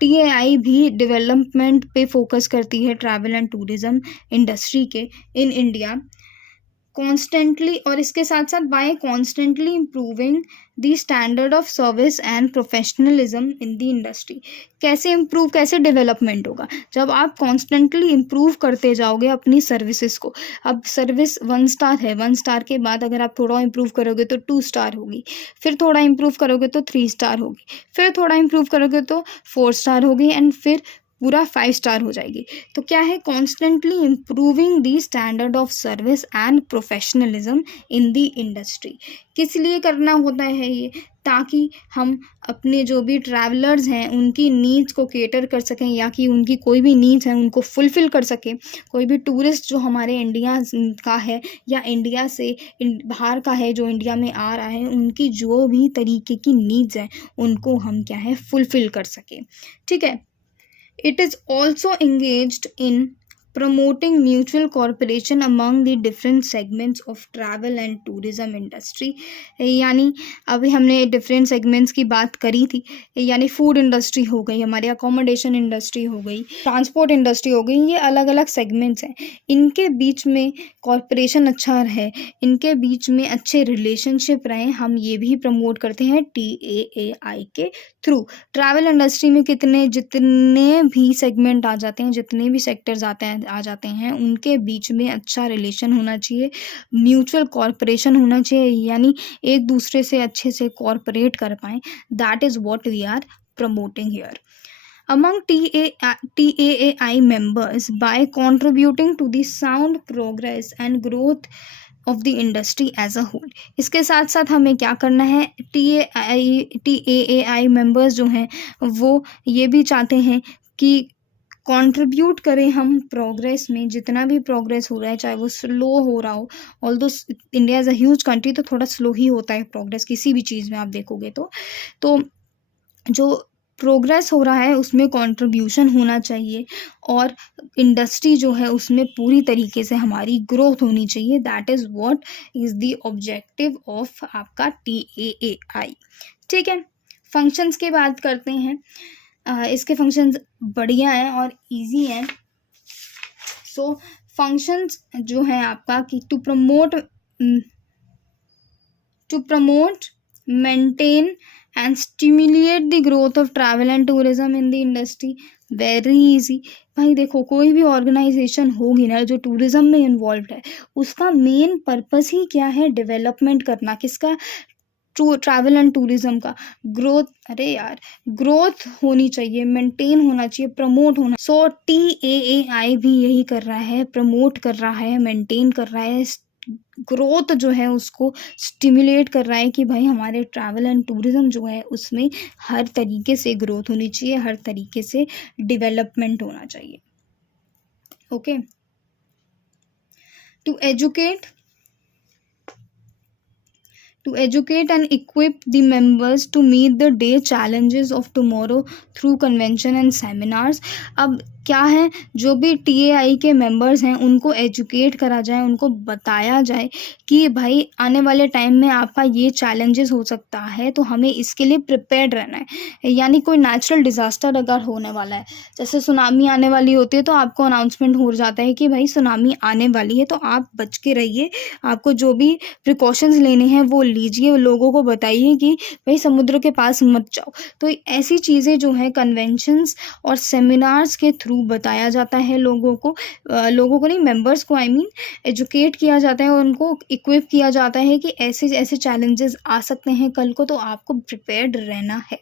TAI भी डेवलपमेंट पे फोकस करती है ट्रैवल एंड टूरिज्म इंडस्ट्री के इन इंडिया कॉन्स्टेंटली, और इसके साथ साथ by constantly improving the standard of service and professionalism in the industry. कैसे डेवलपमेंट होगा जब आप कॉन्स्टेंटली इम्प्रूव करते जाओगे अपनी सर्विसेज को। अब सर्विस 1 स्टार है, 1 स्टार के बाद अगर आप थोड़ा इम्प्रूव करोगे तो 2 स्टार होगी, फिर थोड़ा इम्प्रूव करोगे तो 3 स्टार होगी, फिर थोड़ा इम्प्रूव करोगे तो 4 स्टार होगी एंड फिर पूरा 5 स्टार हो जाएगी। तो क्या है, constantly improving the standard of service and professionalism in the industry. किस लिए करना होता है ये, ताकि हम अपने जो भी ट्रैवलर्स हैं उनकी नीड्स को केटर कर सकें या कि उनकी कोई भी नीड्स हैं उनको फुलफ़िल कर सकें। कोई भी टूरिस्ट जो हमारे इंडिया का है या इंडिया से बाहर का है जो इंडिया में आ रहा है, उनकी जो भी तरीके की नीड्स हैं उनको हम क्या है फुलफ़िल कर सकें। ठीक है। It is also engaged in promoting mutual cooperation among the different segments of travel and tourism industry। यानी अभी हमने डिफरेंट सेगमेंट्स की बात करी थी, यानी फूड इंडस्ट्री हो गई, हमारी अकोमोडेशन इंडस्ट्री हो गई, ट्रांसपोर्ट इंडस्ट्री हो गई, ये अलग अलग सेगमेंट्स हैं। इनके बीच में कॉर्पोरेशन अच्छा रहे, इनके बीच में अच्छे रिलेशनशिप रहें, हम ये भी प्रमोट करते हैं TAAI के थ्रू। ट्रैवल इंडस्ट्री में जितने भी सेगमेंट आ जाते हैं, जितने भी सेक्टर्स आ जाते हैं उनके बीच में अच्छा रिलेशन होना चाहिए, म्यूचुअल कॉर्पोरेशन होना चाहिए, यानी एक दूसरे से अच्छे से कॉर्पोरेट कर पाएँ। That is what we are promoting here among TAAI members by contributing to the sound progress and growth of the industry as a whole। इसके साथ साथ हमें क्या करना है, TAAI members जो हैं वो ये भी चाहते हैं कि कंट्रीब्यूट करें हम प्रोग्रेस में, जितना भी प्रोग्रेस हो रहा है चाहे वो स्लो हो रहा हो, although India is a huge country तो थोड़ा स्लो ही होता है प्रोग्रेस किसी भी चीज़ में आप देखोगे तो जो प्रोग्रेस हो रहा है उसमें कंट्रीब्यूशन होना चाहिए और इंडस्ट्री जो है उसमें पूरी तरीके से हमारी ग्रोथ होनी चाहिए। That is what is the objective of आपका TAAI। ठीक है। फंक्शंस की बात करते हैं, इसके फंक्शंस बढ़िया हैं और इजी हैं। सो फंक्शंस जो है आपका कि to promote maintain and stimulate the growth of travel and tourism in the industry। Very easy भाई, देखो कोई भी ऑर्गेनाइजेशन होगी ना जो टूरिज्म में इन्वॉल्व है, उसका मेन पर्पस ही क्या है, डेवलपमेंट करना। किसका? ट्रैवल एंड टूरिज्म का। ग्रोथ, अरे यार ग्रोथ होनी चाहिए, मेंटेन होना चाहिए, प्रमोट होना। सो TAAI भी यही कर रहा है, प्रमोट कर रहा है, मेंटेन कर रहा है, ग्रोथ जो है उसको स्टिमुलेट कर रहा है कि भाई हमारे ट्रैवल एंड टूरिज्म जो है उसमें हर तरीके से ग्रोथ होनी चाहिए, हर तरीके से डेवलपमेंट होना चाहिए। Okay, to educate and equip the members to meet the day challenges of tomorrow through convention and seminars। अब क्या है, जो भी TAI के मेंबर्स हैं उनको एजुकेट करा जाए, उनको बताया जाए कि भाई आने वाले टाइम में आपका ये चैलेंजेस हो सकता है, तो हमें इसके लिए प्रिपेयर्ड रहना है। यानी कोई नेचुरल डिज़ास्टर अगर होने वाला है, जैसे सुनामी आने वाली होती है, तो आपको अनाउंसमेंट हो जाता है कि भाई सुनामी आने वाली है, तो आप बच के रहिए, आपको जो भी प्रिकॉशंस लेने हैं वो लीजिए, लोगों को बताइए कि भाई समुद्र के पास मत जाओ। तो ऐसी चीज़ें जो है कन्वेंशंस और सेमिनार्स के थ्रू बताया जाता है लोगों को नहीं, मेंबर्स को, एजुकेट किया जाता है और उनको इक्विप किया जाता है कि ऐसे ऐसे चैलेंजेस आ सकते हैं कल को, तो आपको प्रिपेयर्ड रहना है।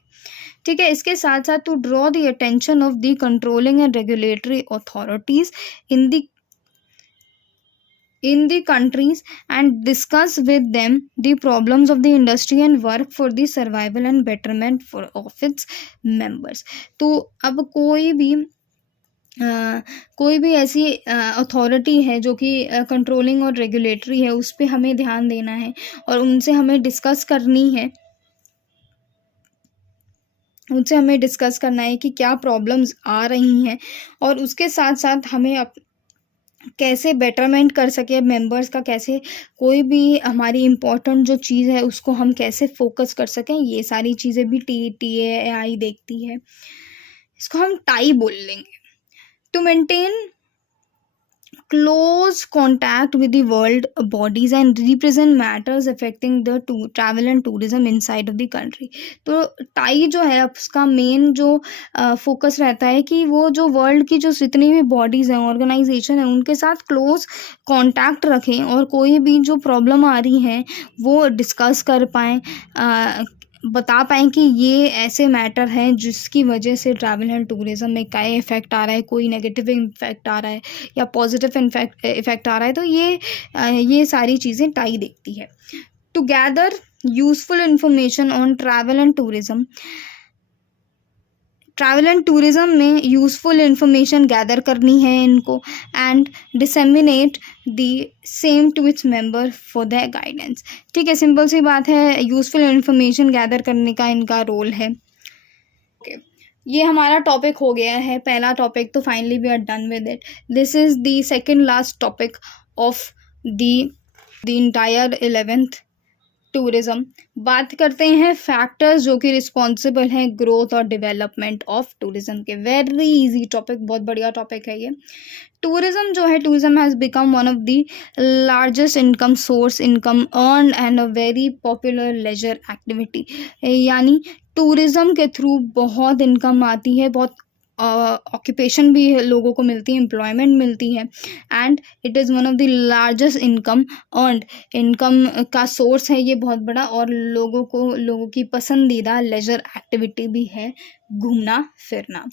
ठीक है, इसके साथ साथ to draw the attention of the controlling and regulatory authorities in the countries and discuss with them the problems of the industry and work for the survival and betterment of its members। तो अब कोई भी ऐसी authority है जो कि controlling और regulatory है, उस पर हमें ध्यान देना है और उनसे हमें डिस्कस करना है कि क्या प्रॉब्लम्स आ रही हैं, और उसके साथ साथ हमें कैसे बेटरमेंट कर सके मेंबर्स का, कैसे कोई भी हमारी इम्पोर्टेंट जो चीज़ है उसको हम कैसे फोकस कर सकें, ये सारी चीज़ें भी TAI देखती है। इसको हम टाई बोल लेंगे। To maintain close contact with the world bodies and represent matters affecting the travel and tourism inside of the country। तो टाई जो है उसका मेन जो फोकस रहता है कि वो जो वर्ल्ड की जो जितनी भी बॉडीज़ हैं, ऑर्गेनाइजेशन है, उनके साथ क्लोज कांटेक्ट रखें और कोई भी जो प्रॉब्लम आ रही है वो डिस्कस कर पाएँ, बता पाएँ कि ये ऐसे मैटर हैं जिसकी वजह से ट्रैवल एंड टूरिज़्म में क्या इफ़ेक्ट आ रहा है, कोई नेगेटिव इफ़ेक्ट आ रहा है या पॉजिटिव इफ़ेक्ट आ रहा है। तो ये सारी चीज़ें टाई देखती है। To gather useful information on travel and tourism में यूज़फुल इंफॉर्मेशन गैदर करनी है इनको, and disseminate the same to its member for the guidance. ठीक है, सिंपल सी बात है, यूज़फुल इंफॉर्मेशन गैदर करने का इनका रोल है। ओके, ये हमारा टॉपिक हो गया है, पहला टॉपिक। तो finally we are done with it. This is the second last topic of the entire 11th tourism. बात करते हैं फैक्टर्स जो कि रिस्पॉन्सिबल हैं ग्रोथ और डेवलपमेंट ऑफ टूरिज़्म के। वेरी इजी टॉपिक, बहुत बढ़िया टॉपिक है ये। टूरिज़्म जो है, tourism has become one of the largest income source, income earn and a very popular leisure activity. यानी टूरिज़्म के थ्रू बहुत इनकम आती है, बहुत ऑक्यूपेशन भी लोगों को मिलती है, एम्प्लॉयमेंट मिलती है, and it is one of the largest income का सोर्स है ये बहुत बड़ा, और लोगों की पसंदीदा लेजर एक्टिविटी भी है घूमना फिरना।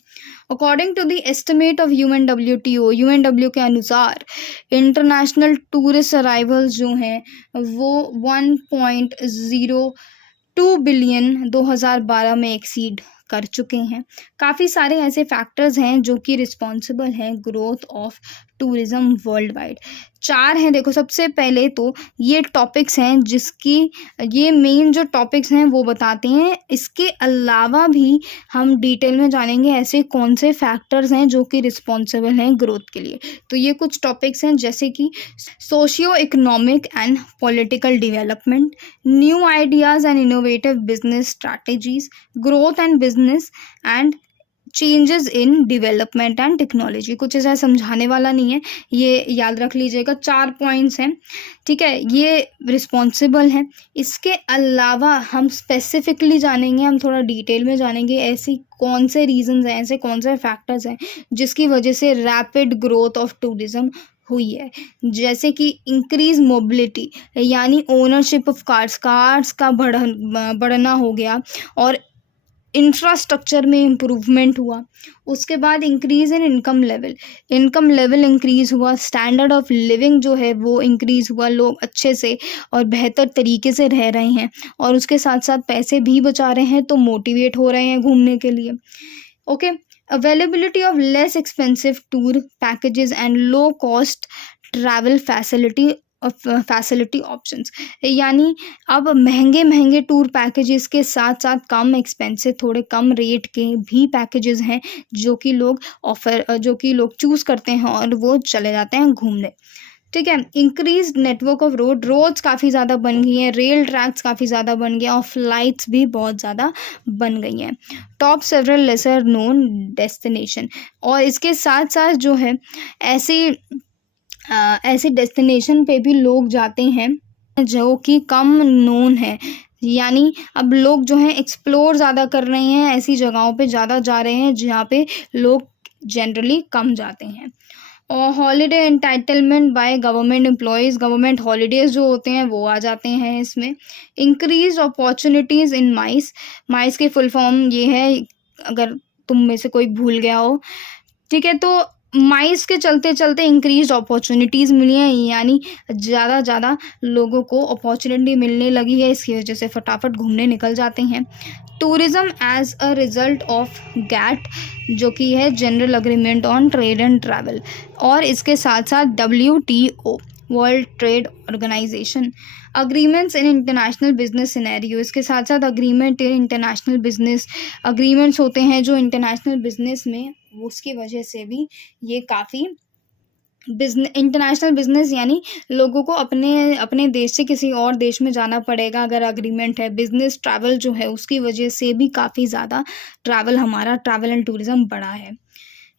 According to the estimate of UNWTO के अनुसार इंटरनेशनल टूरिस्ट अराइवल्स जो हैं वो 1.02 बिलियन 2012 में एक्सीड कर चुके हैं। काफ़ी सारे ऐसे फैक्टर्स हैं जो कि रिस्पॉन्सिबल हैं growth of tourism world wide. 4 हैं, देखो सबसे पहले तो ये टॉपिक्स हैं जिसकी ये मेन जो टॉपिक्स हैं वो बताते हैं। इसके अलावा भी हम डिटेल में जानेंगे ऐसे कौन से फैक्टर्स हैं जो कि रिस्पॉन्सिबल हैं ग्रोथ के लिए। तो ये कुछ टॉपिक्स हैं जैसे कि socio economic and political development, new ideas and innovative business strategies, growth and business and changes in development and technology. कुछ ऐसा समझाने वाला नहीं है, ये याद रख लीजिएगा। 4 पॉइंट्स हैं, ठीक है, ये रिस्पॉन्सिबल हैं। इसके अलावा हम स्पेसिफिकली जानेंगे, हम थोड़ा डिटेल में जानेंगे ऐसी कौन से रीजंस हैं, ऐसे कौन से फैक्टर्स हैं जिसकी वजह से रैपिड ग्रोथ ऑफ टूरिज्म हुई है। जैसे कि इंक्रीज मोबिलिटी, यानी ओनरशिप ऑफ कार्स का बढ़ना हो गया, और इंफ्रास्ट्रक्चर में इम्प्रूवमेंट हुआ। उसके बाद increase in income level increase हुआ, स्टैंडर्ड ऑफ लिविंग जो है वो इंक्रीज़ हुआ, लोग अच्छे से और बेहतर तरीके से रह रहे हैं, और उसके साथ साथ पैसे भी बचा रहे हैं, तो मोटिवेट हो रहे हैं घूमने के लिए। Okay, availability of less expensive tour packages and low cost travel facility options, यानी अब महंगे टूर पैकेजेस के साथ साथ कम एक्सपेंसिव, थोड़े कम रेट के भी पैकेजेस हैं जो कि लोग चूज़ करते हैं और वो चले जाते हैं घूमने। ठीक है, इंक्रीज नेटवर्क ऑफ रोड्स काफ़ी ज़्यादा बन गई हैं, रेल ट्रैक्स काफ़ी ज़्यादा बन गए, और फ्लाइट्स भी बहुत ज़्यादा बन गई हैं। Top several lesser known destination, और इसके साथ साथ जो है ऐसे डेस्टिनेशन पे भी लोग जाते हैं जो कि कम नोन है, यानी अब लोग जो हैं एक्सप्लोर ज़्यादा कर रहे हैं, ऐसी जगहों पे ज़्यादा जा रहे हैं जहाँ पे लोग जनरली कम जाते हैं। और holiday entitlement by government employees, government holidays जो होते हैं वो आ जाते हैं इसमें। इंक्रीज अपॉर्चुनिटीज़ इन माइस की फुल फॉर्म ये है, अगर तुम में से कोई भूल गया हो, ठीक है, तो माइस के चलते चलते इंक्रीज अपॉर्चुनिटीज़ मिली हैं, यानी ज़्यादा लोगों को अपॉर्चुनिटी मिलने लगी है, इसकी वजह से फटाफट घूमने निकल जाते हैं। Tourism as a result of GATT, जो कि है general agreement on trade and travel, और इसके साथ साथ WTO world trade organization, agreements in international business scenario, इसके साथ साथ agreement in international business agreements होते हैं जो इंटरनेशनल बिजनेस में, उसकी वजह से भी ये काफ़ी इंटरनेशनल बिजनेस, यानी लोगों को अपने देश से किसी और देश में जाना पड़ेगा अगर अग्रीमेंट है। बिजनेस ट्रैवल जो है उसकी वजह से भी काफ़ी ज़्यादा हमारा ट्रैवल एंड टूरिज़्म बढ़ा है।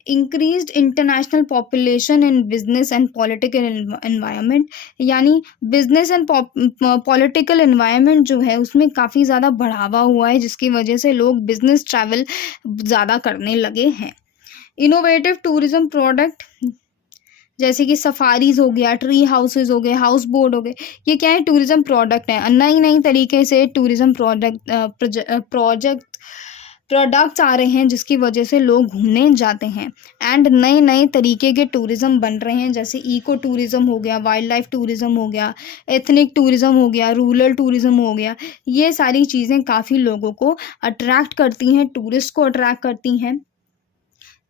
Increased international population in business and political environment, यानी बिजनेस एंड पॉलिटिकल एनवायरनमेंट जो है उसमें काफ़ी ज़्यादा बढ़ावा हुआ है, जिसकी वजह से लोग बिजनेस ट्रैवल ज़्यादा करने लगे हैं। इनोवेटिव टूरिज्म प्रोडक्ट, जैसे कि सफारीज हो गया, ट्री हाउसेज हो गए, हाउस बोट हो गए, ये क्या है, टूरिज्म प्रोडक्ट है। नई तरीके से टूरिज्म प्रोडक्ट्स आ रहे हैं जिसकी वजह से लोग घूमने जाते हैं, एंड नए तरीके के टूरिज्म बन रहे हैं, जैसे इको टूरिज्म हो गया, वाइल्ड लाइफ टूरिज्म हो गया, एथनिक टूरिज्म हो गया, रूरल टूरिज्म हो गया। ये सारी चीज़ें काफ़ी लोगों को अट्रैक्ट करती हैं, टूरिस्ट को अट्रैक्ट करती हैं।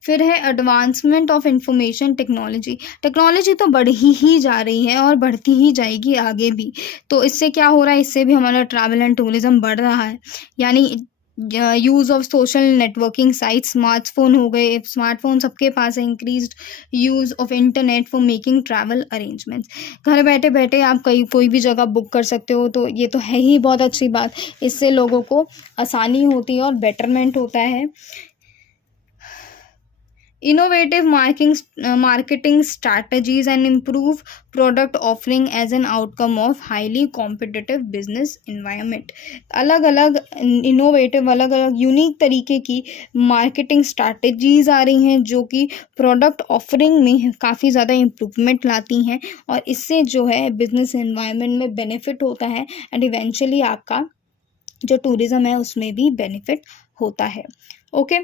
फिर है एडवांसमेंट ऑफ इंफॉर्मेशन टेक्नोलॉजी तो बढ़ ही जा रही है और बढ़ती ही जाएगी आगे भी। तो इससे क्या हो रहा है, इससे भी हमारा ट्रैवल एंड टूरिज्म बढ़ रहा है, यानी use of social networking sites, smartphone सबके पास है। Increased use of internet for making travel arrangements, घर बैठे बैठे आप कोई भी जगह बुक कर सकते हो, तो ये तो है ही बहुत अच्छी बात। इससे लोगों को आसानी होती है और बेटरमेंट होता है। Innovative marketing strategies and improve product offering as an outcome of highly competitive business environment. अलग अलग इनोवेटिव, अलग अलग यूनिक तरीके की मार्केटिंग स्ट्रैटेजीज आ रही हैं जो कि प्रोडक्ट ऑफरिंग में काफ़ी ज़्यादा इम्प्रूवमेंट लाती हैं, और इससे जो है बिजनेस एनवायरनमेंट में बेनिफिट होता है, एंड इवेंचुअली आपका जो टूरिज़्म है उसमें भी बेनिफिट होता है। ओके,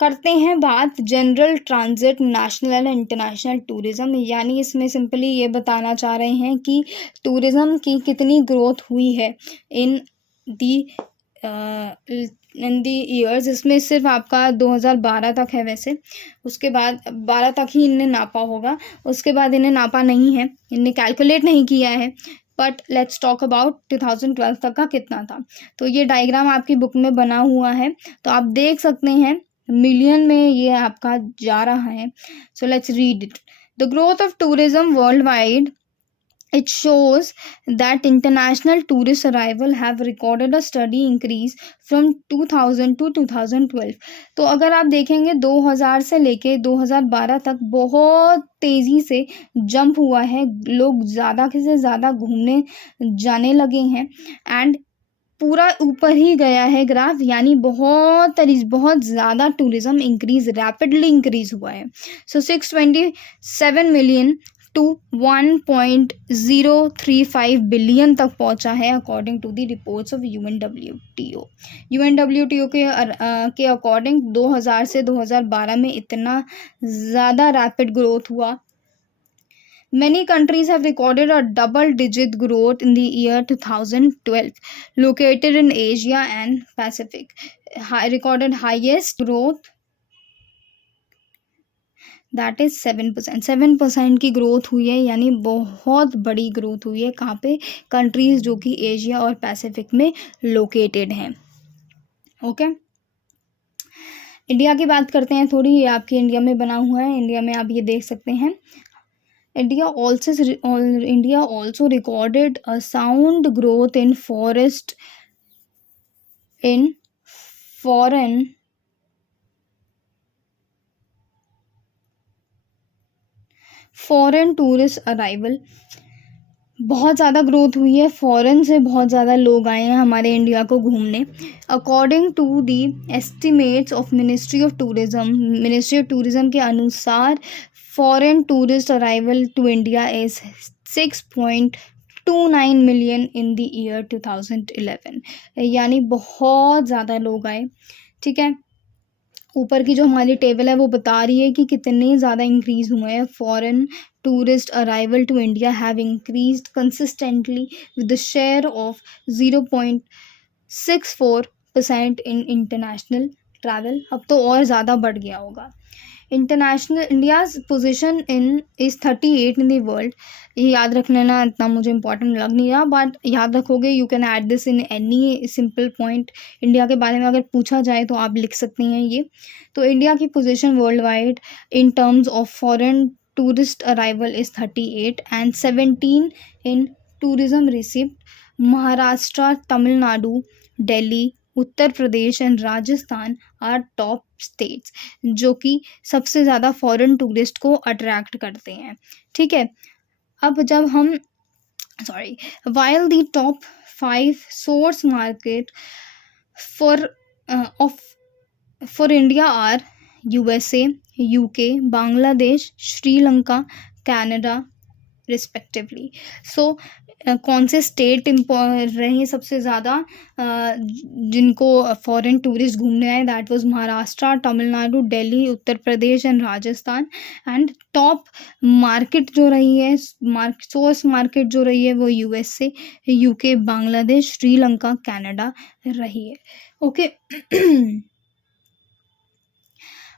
करते हैं बात general transit national and international tourism, यानी इसमें सिंपली ये बताना चाह रहे हैं कि टूरिज़्म की कितनी ग्रोथ हुई है इन दी इन दी ईयर्स, इसमें सिर्फ आपका 2012 तक है, वैसे उसके बाद 12 तक ही इनने नापा होगा, उसके बाद इन्हें नापा नहीं है, इनने कैलकुलेट नहीं किया है। बट लेट्स टॉक अबाउट 2012 तक का कितना था। तो ये डायग्राम आपकी बुक में बना हुआ है, तो आप देख सकते हैं मिलियन में ये आपका जा रहा है। So let's read it. The growth of tourism world wide, it shows that international tourist arrival have recorded a steady increase from 2000 to 2012। तो अगर आप देखेंगे 2000 से लेके 2012 तक बहुत तेज़ी से जंप हुआ है, लोग ज़्यादा से ज़्यादा घूमने जाने लगे हैं एंड पूरा ऊपर ही गया है ग्राफ, यानी बहुत ज़्यादा टूरिज्म इंक्रीज, रैपिडली इंक्रीज हुआ है। सो 627 मिलियन टू 1.035 बिलियन तक पहुंचा है according to the reports of UNWTO. UNWTO के अकॉर्डिंग 2000 से 2012 में इतना ज़्यादा रैपिड ग्रोथ हुआ। Many countries have recorded a double-digit growth in the year 2012, located in Asia and Pacific. Recorded highest growth, that is 7%। 7% की ग्रोथ हुई है, यानी बहुत बड़ी ग्रोथ हुई है। कहाँ पे? कंट्रीज जो कि एशिया और पैसिफिक में लोकेटेड हैं। ओके, इंडिया की बात करते हैं थोड़ी। ये आपके इंडिया में बना हुआ है, इंडिया में आप ये देख सकते हैं। India also recorded a sound growth in foreign tourist arrival। बहुत ज़्यादा ग्रोथ हुई है, फॉरेन से बहुत ज़्यादा लोग आए हैं हमारे इंडिया को घूमने। According to the estimates of ministry of tourism के अनुसार foreign tourist arrival to India is 6.29 million in the year 2011, यानी बहुत ज़्यादा लोग आए। ठीक है, ऊपर की जो हमारी टेबल है वो बता रही है कि कितने ज़्यादा इंक्रीज़ हुए हैं। Foreign tourist arrival to India have increased consistently with the share of 0.64% in international travel. अब तो और ज़्यादा बढ़ गया होगा। India's position is 38 in the world. ये याद रखने ना इतना मुझे इंपॉर्टेंट लग नहीं रहा, बट याद रखोगे। You can add this in any simple point. India के बारे में अगर पूछा जाए तो आप लिख सकती हैं ये। तो इंडिया की position world wide in terms of foreign tourist arrival is 38 and 17 in tourism receipt. Maharashtra, Tamil Nadu, Delhi, Uttar Pradesh and Rajasthan are top states जो कि सबसे ज़्यादा फॉरेन टूरिस्ट को अट्रैक्ट करते हैं। ठीक है, अब जब हम while the top 5 source market for India are USA, UK, Bangladesh, Sri Lanka, Canada respectively. So कौन से स्टेट रहे सबसे ज़्यादा जिनको फॉरेन टूरिस्ट घूमने आए? That was Maharashtra, Tamil Nadu, Delhi, Uttar Pradesh and Rajasthan. And top market जो रही है, सोर्स मार्केट जो रही है वो USA, UK, Bangladesh, Sri Lanka, Canada रही है। Okay,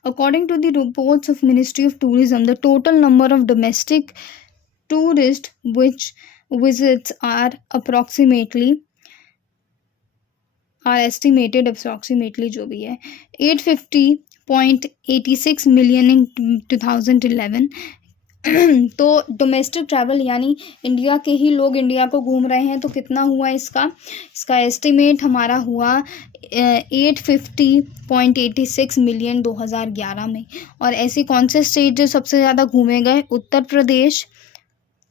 according to the reports of Ministry of Tourism, the total number of domestic tourists which visits are estimated approximately जो भी है 850.86 million in 2011। तो डोमेस्टिक ट्रैवल यानी इंडिया के ही लोग इंडिया को घूम रहे हैं, तो कितना हुआ इसका एस्टिमेट हमारा हुआ 850.86 मिलियन 2011 में। और ऐसे कौन से स्टेट जो सबसे ज़्यादा घूमे गए? Uttar Pradesh,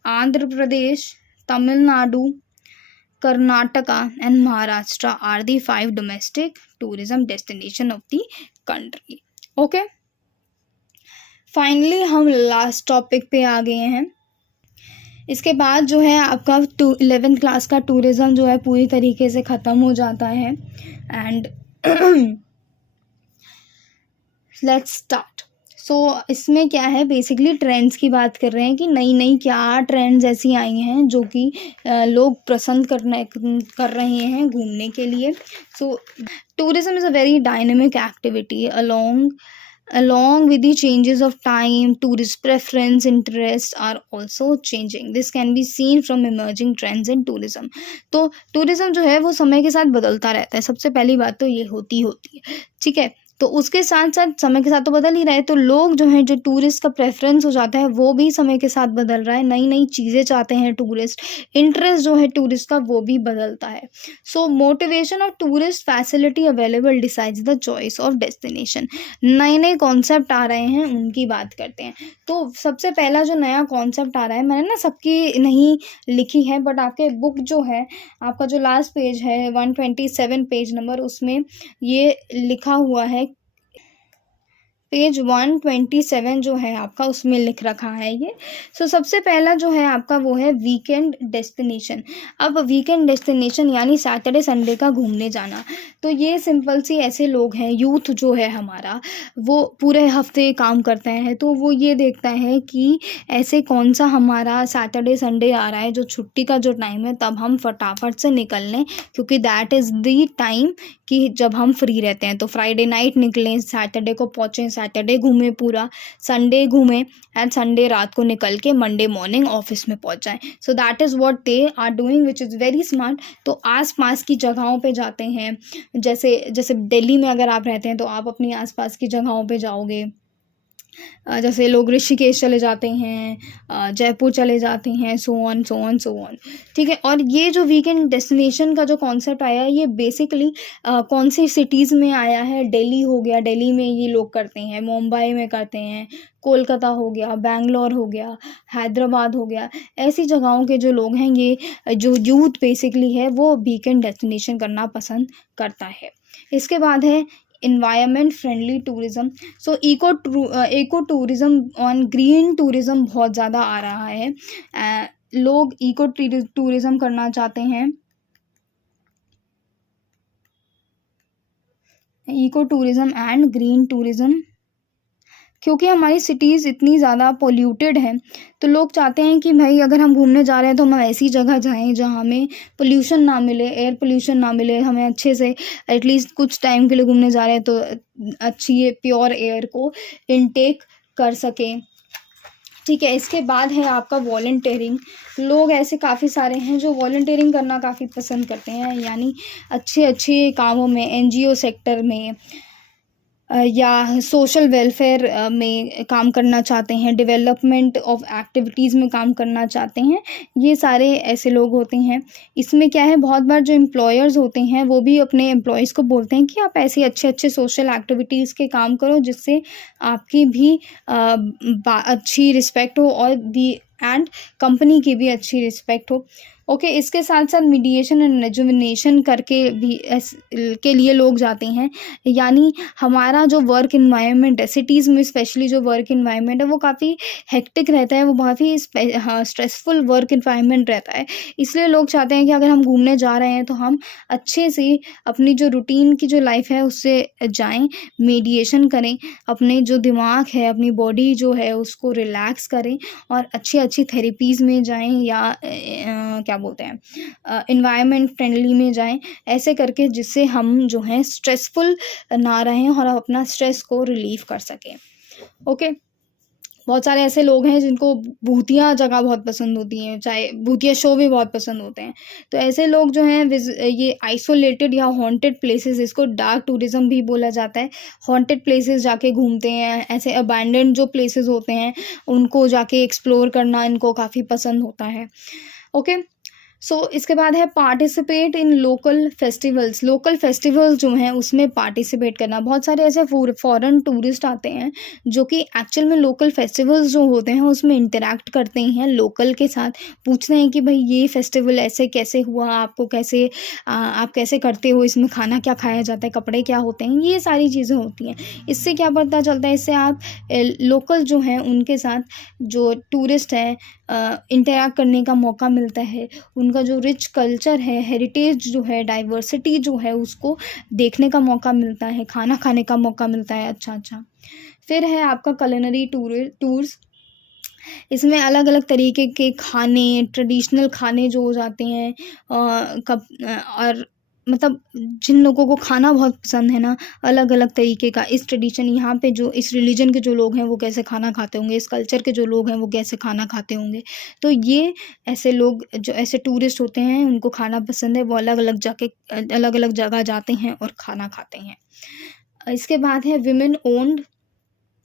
Andhra Pradesh, Tamil Nadu, Karnataka and Maharashtra are the 5 domestic tourism destination of the country. Okay, finally हम लास्ट टॉपिक पे आ गए हैं। इसके बाद जो है आपका 11th क्लास का टूरिज्म जो है पूरी तरीके से ख़त्म हो जाता है। And let's start. सो इसमें क्या है, बेसिकली ट्रेंड्स की बात कर रहे हैं कि नई नई क्या ट्रेंड्स ऐसी आई हैं जो कि लोग पसंद कर रहे हैं घूमने के लिए। सो tourism is a very dynamic activity along with the changes of time. Tourist preference interests are also changing. This can be seen from emerging trends in tourism. तो टूरिज्म जो है वो समय के साथ बदलता रहता है, सबसे पहली बात तो ये होती है, ठीक है। तो उसके साथ साथ समय के साथ तो बदल ही रहा है, तो लोग जो हैं, जो टूरिस्ट का प्रेफरेंस हो जाता है वो भी समय के साथ बदल रहा है, नई नई चीज़ें चाहते हैं टूरिस्ट, इंटरेस्ट जो है टूरिस्ट का वो भी बदलता है। सो motivation of tourist facility available decides the choice of destination. नए नए कॉन्सेप्ट आ रहे हैं, उनकी बात करते हैं। तो सबसे पहला जो नया कॉन्सेप्ट आ रहा है, मैंने ना सबकी नहीं लिखी है, बट आपके बुक जो है, आपका जो लास्ट पेज है 127 पेज नंबर, उसमें ये लिखा हुआ है, पेज 127 जो है आपका, उसमें लिख रखा है ये। सो सबसे पहला जो है आपका वो है वीकेंड डेस्टिनेशन। अब वीकेंड डेस्टिनेशन यानी सैटरडे संडे का घूमने जाना। तो ये सिंपल सी ऐसे लोग हैं, यूथ जो है हमारा, वो पूरे हफ्ते काम करते हैं, तो वो ये देखता है कि ऐसे कौन सा हमारा सैटरडे संडे आ रहा है जो छुट्टी का जो टाइम है, तब हम फटाफट से निकल लें, क्योंकि दैट इज़ द टाइम कि जब हम फ्री रहते हैं। तो फ्राइडे नाइट निकलें, सैटरडे को पहुँचें, सैटरडे घूमें पूरा, संडे घूमें एंड संडे रात को निकल के मंडे मॉर्निंग ऑफिस में पहुँच जाएं। So that is what they are doing, which is very smart. तो आस पास की जगहों पे जाते हैं, जैसे जैसे दिल्ली में अगर आप रहते हैं तो आप अपनी आस पास की जगहों पे जाओगे, जैसे लोग ऋषिकेश चले जाते हैं, जयपुर चले जाते हैं, सो ऑन, ठीक है। और ये जो वीकेंड डेस्टिनेशन का जो कॉन्सेप्ट आया है, ये बेसिकली कौन सी सिटीज़ में आया है, दिल्ली हो गया, दिल्ली में ये लोग करते हैं, मुंबई में करते हैं, कोलकाता हो गया, बैंगलोर हो गया, हैदराबाद हो गया, ऐसी जगहों के जो लोग हैं, ये जो यूथ बेसिकली है वो वीकेंड डेस्टिनेशन करना पसंद करता है। इसके बाद है environment friendly tourism. So eco tourism on green tourism बहुत ज़्यादा आ रहा है। लोग इको टूरिज़्म करना चाहते हैं, eco tourism and green tourism, क्योंकि हमारी सिटीज़ इतनी ज़्यादा पोल्यूटेड हैं, तो लोग चाहते हैं कि भाई अगर हम घूमने जा रहे हैं तो हम ऐसी जगह जाएं जहाँ हमें पोल्यूशन ना मिले, एयर पोल्यूशन ना मिले, हमें अच्छे से एटलीस्ट कुछ टाइम के लिए घूमने जा रहे हैं तो अच्छी प्योर एयर को इनटेक कर सकें, ठीक है। इसके बाद है आपका वॉलंटियरिंग। लोग ऐसे काफ़ी सारे हैं जो वॉलंटियरिंग करना काफ़ी पसंद करते हैं, यानी अच्छे अच्छे कामों में, एनजीओ सेक्टर में या सोशल वेलफेयर में काम करना चाहते हैं, डेवलपमेंट ऑफ एक्टिविटीज़ में काम करना चाहते हैं, ये सारे ऐसे लोग होते हैं। इसमें क्या है, बहुत बार जो एम्प्लॉयर्स होते हैं वो भी अपने एम्प्लॉयज़ को बोलते हैं कि आप ऐसे अच्छे अच्छे सोशल एक्टिविटीज़ के काम करो जिससे आपकी भी अच्छी रिस्पेक्ट हो और दी एंड कंपनी की भी अच्छी रिस्पेक्ट हो। ओके, इसके साथ साथ मीडिएशन एंड रेजुविनेशन करके भी के लिए लोग जाते हैं, यानी हमारा जो वर्क इन्वायरमेंट है, सिटीज़ में स्पेशली जो वर्क इन्वायरमेंट है वो काफ़ी हेक्टिक रहता है, वो काफ़ी स्ट्रेसफुल वर्क इन्वायरमेंट रहता है, इसलिए लोग चाहते हैं कि अगर हम घूमने जा रहे हैं तो हम अच्छे से अपनी जो रूटीन की जो लाइफ है उससे जाएं, मेडिएशन करें, अपने जो दिमाग है, अपनी बॉडी जो है उसको रिलैक्स करें और अच्छी अच्छी थेरेपीज़ में जाएं, या क्या बोलते हैं इन्वायरमेंट फ्रेंडली में जाएं, ऐसे करके जिससे हम जो हैं स्ट्रेसफुल ना रहें और अपना स्ट्रेस को रिलीव कर सकें। ओके, बहुत सारे ऐसे लोग हैं जिनको भूतिया जगह बहुत पसंद होती हैं, चाहे भूतिया शो भी बहुत पसंद होते हैं, तो ऐसे लोग जो हैं ये आइसोलेटेड या हॉन्टेड प्लेसेस, इसको डार्क टूरिज़्म भी बोला जाता है, हॉन्टेड प्लेसेस जाके घूमते हैं, ऐसे अबैंडन्ड जो प्लेसेस होते हैं उनको जाके एक्सप्लोर करना इनको काफ़ी पसंद होता है। ओके, सो इसके बाद है participate in local festivals. Local festivals जो हैं उसमें पार्टिसिपेट करना। बहुत सारे ऐसे फॉरेन टूरिस्ट आते हैं जो कि एक्चुअल में लोकल फेस्टिवल्स जो होते हैं उसमें इंटरेक्ट करते हैं लोकल के साथ, पूछते हैं कि भाई ये फेस्टिवल ऐसे कैसे हुआ, आपको कैसे आप कैसे करते हो, इसमें खाना क्या खाया जाता है, कपड़े क्या होते हैं, ये सारी चीज़ें होती हैं। इससे क्या पता चलता है, इससे आप लोकल जो हैं उनके साथ जो टूरिस्ट हैं इंटरेक्ट करने का मौका मिलता है, उनका जो रिच कल्चर है, हेरिटेज जो है, डाइवर्सिटी जो है उसको देखने का मौका मिलता है, खाना खाने का मौका मिलता है अच्छा। फिर है आपका culinary टूर्स। इसमें अलग अलग तरीके के खाने, ट्रेडिशनल खाने जो हो जाते हैं, और मतलब जिन लोगों को खाना बहुत पसंद है ना, अलग अलग तरीके का, इस ट्रेडिशन यहाँ पे जो इस रिलीजन के जो लोग हैं वो कैसे खाना खाते होंगे, इस कल्चर के जो लोग हैं वो कैसे खाना खाते होंगे। तो ये ऐसे लोग जो ऐसे टूरिस्ट होते हैं उनको खाना पसंद है, वो अलग अलग जगह जाते हैं और खाना खाते हैं। इसके बाद है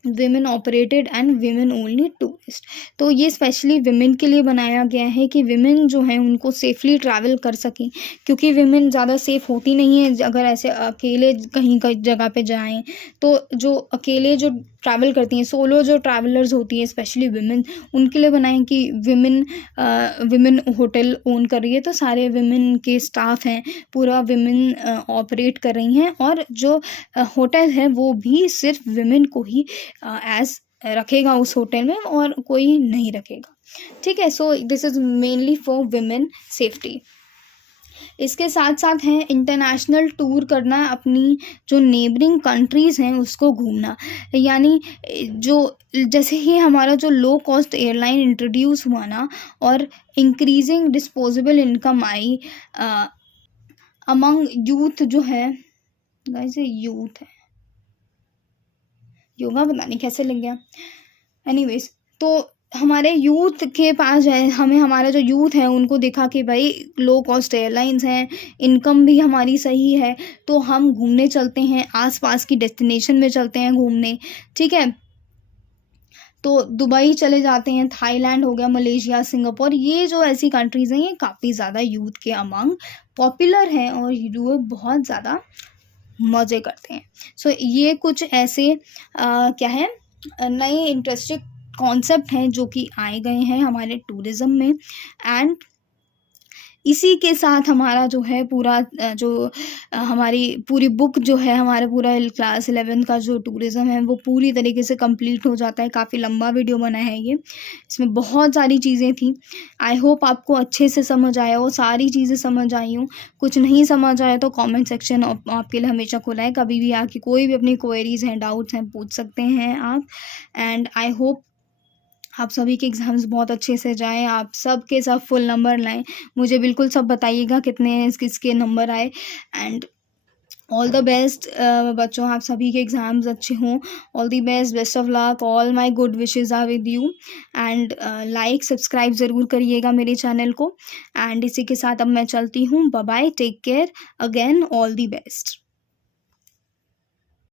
women operated and women only tourist. तो ये स्पेशली विमेन के लिए बनाया गया है कि विमेन जो हैं उनको सेफली ट्रैवल कर सकें, क्योंकि विमेन ज़्यादा सेफ होती नहीं है अगर ऐसे अकेले कहीं कहीं जगह पे जाएं। तो जो अकेले जो ट्रैवल करती हैं, सोलो जो ट्रैवलर्स होती हैं स्पेशली विमेन, उनके लिए बनाएं कि विमेन होटल ओन कर रही है तो सारे विमेन के स्टाफ हैं, पूरा विमेन ऑपरेट कर रही हैं, और जो होटल है वो भी सिर्फ विमेन को ही एज रखेगा उस होटल में, और कोई नहीं रखेगा। ठीक है, सो this is mainly for women safety. इसके साथ साथ है इंटरनेशनल टूर करना, अपनी जो नेबरिंग कंट्रीज़ हैं उसको घूमना। यानी जो जैसे ही हमारा जो लो कॉस्ट एयरलाइन इंट्रोड्यूस हुआ ना, और इंक्रीजिंग डिस्पोजेबल इनकम आई अमंग यूथ, जो है गाइस ये यूथ है, योगा पता नहीं कैसे लग गया, एनीवेज। तो हमारे यूथ के पास है, हमें हमारा जो यूथ है उनको देखा कि भाई लो कॉस्ट एयरलाइंस हैं, इनकम भी हमारी सही है, तो हम घूमने चलते हैं, आसपास की डेस्टिनेशन में चलते हैं घूमने। ठीक है, तो दुबई चले जाते हैं, थाईलैंड हो गया, मलेशिया, सिंगापुर, ये जो ऐसी कंट्रीज़ हैं ये काफ़ी ज़्यादा यूथ के अमंग पॉपुलर हैं, और यूथ बहुत ज़्यादा मज़े करते हैं। सो ये कुछ ऐसे क्या है नए इंटरेस्टिंग कॉन्सेप्ट हैं जो कि आए गए हैं हमारे टूरिज़्म में। एंड इसी के साथ हमारा जो है पूरा हमारी पूरी बुक जो है, हमारा पूरा क्लास 11 का जो टूरिज़्म है वो पूरी तरीके से कंप्लीट हो जाता है। काफ़ी लंबा वीडियो बना है ये, इसमें बहुत सारी चीज़ें थी। आई होप आपको अच्छे से समझ आया हो, सारी चीज़ें समझ आई हों। कुछ नहीं समझ आया तो कमेंट सेक्शन आपके लिए हमेशा खुला है, कभी भी आके कोई भी अपनी क्वेरीज़ हैं, डाउट्स हैं, पूछ सकते हैं आप। एंड आई होप आप सभी के एग्ज़ाम्स बहुत अच्छे से जाएँ, आप सब के सब फुल नंबर लाएँ। मुझे बिल्कुल सब बताइएगा कितने किसके नंबर आए। एंड ऑल द बेस्ट बच्चों, आप सभी के एग्ज़ाम्स अच्छे हों। All the best, best of luck, all my good wishes are with you. And like subscribe ज़रूर करिएगा मेरे चैनल को। एंड इसी के साथ अब मैं चलती हूँ, bye bye, take care, again all the best.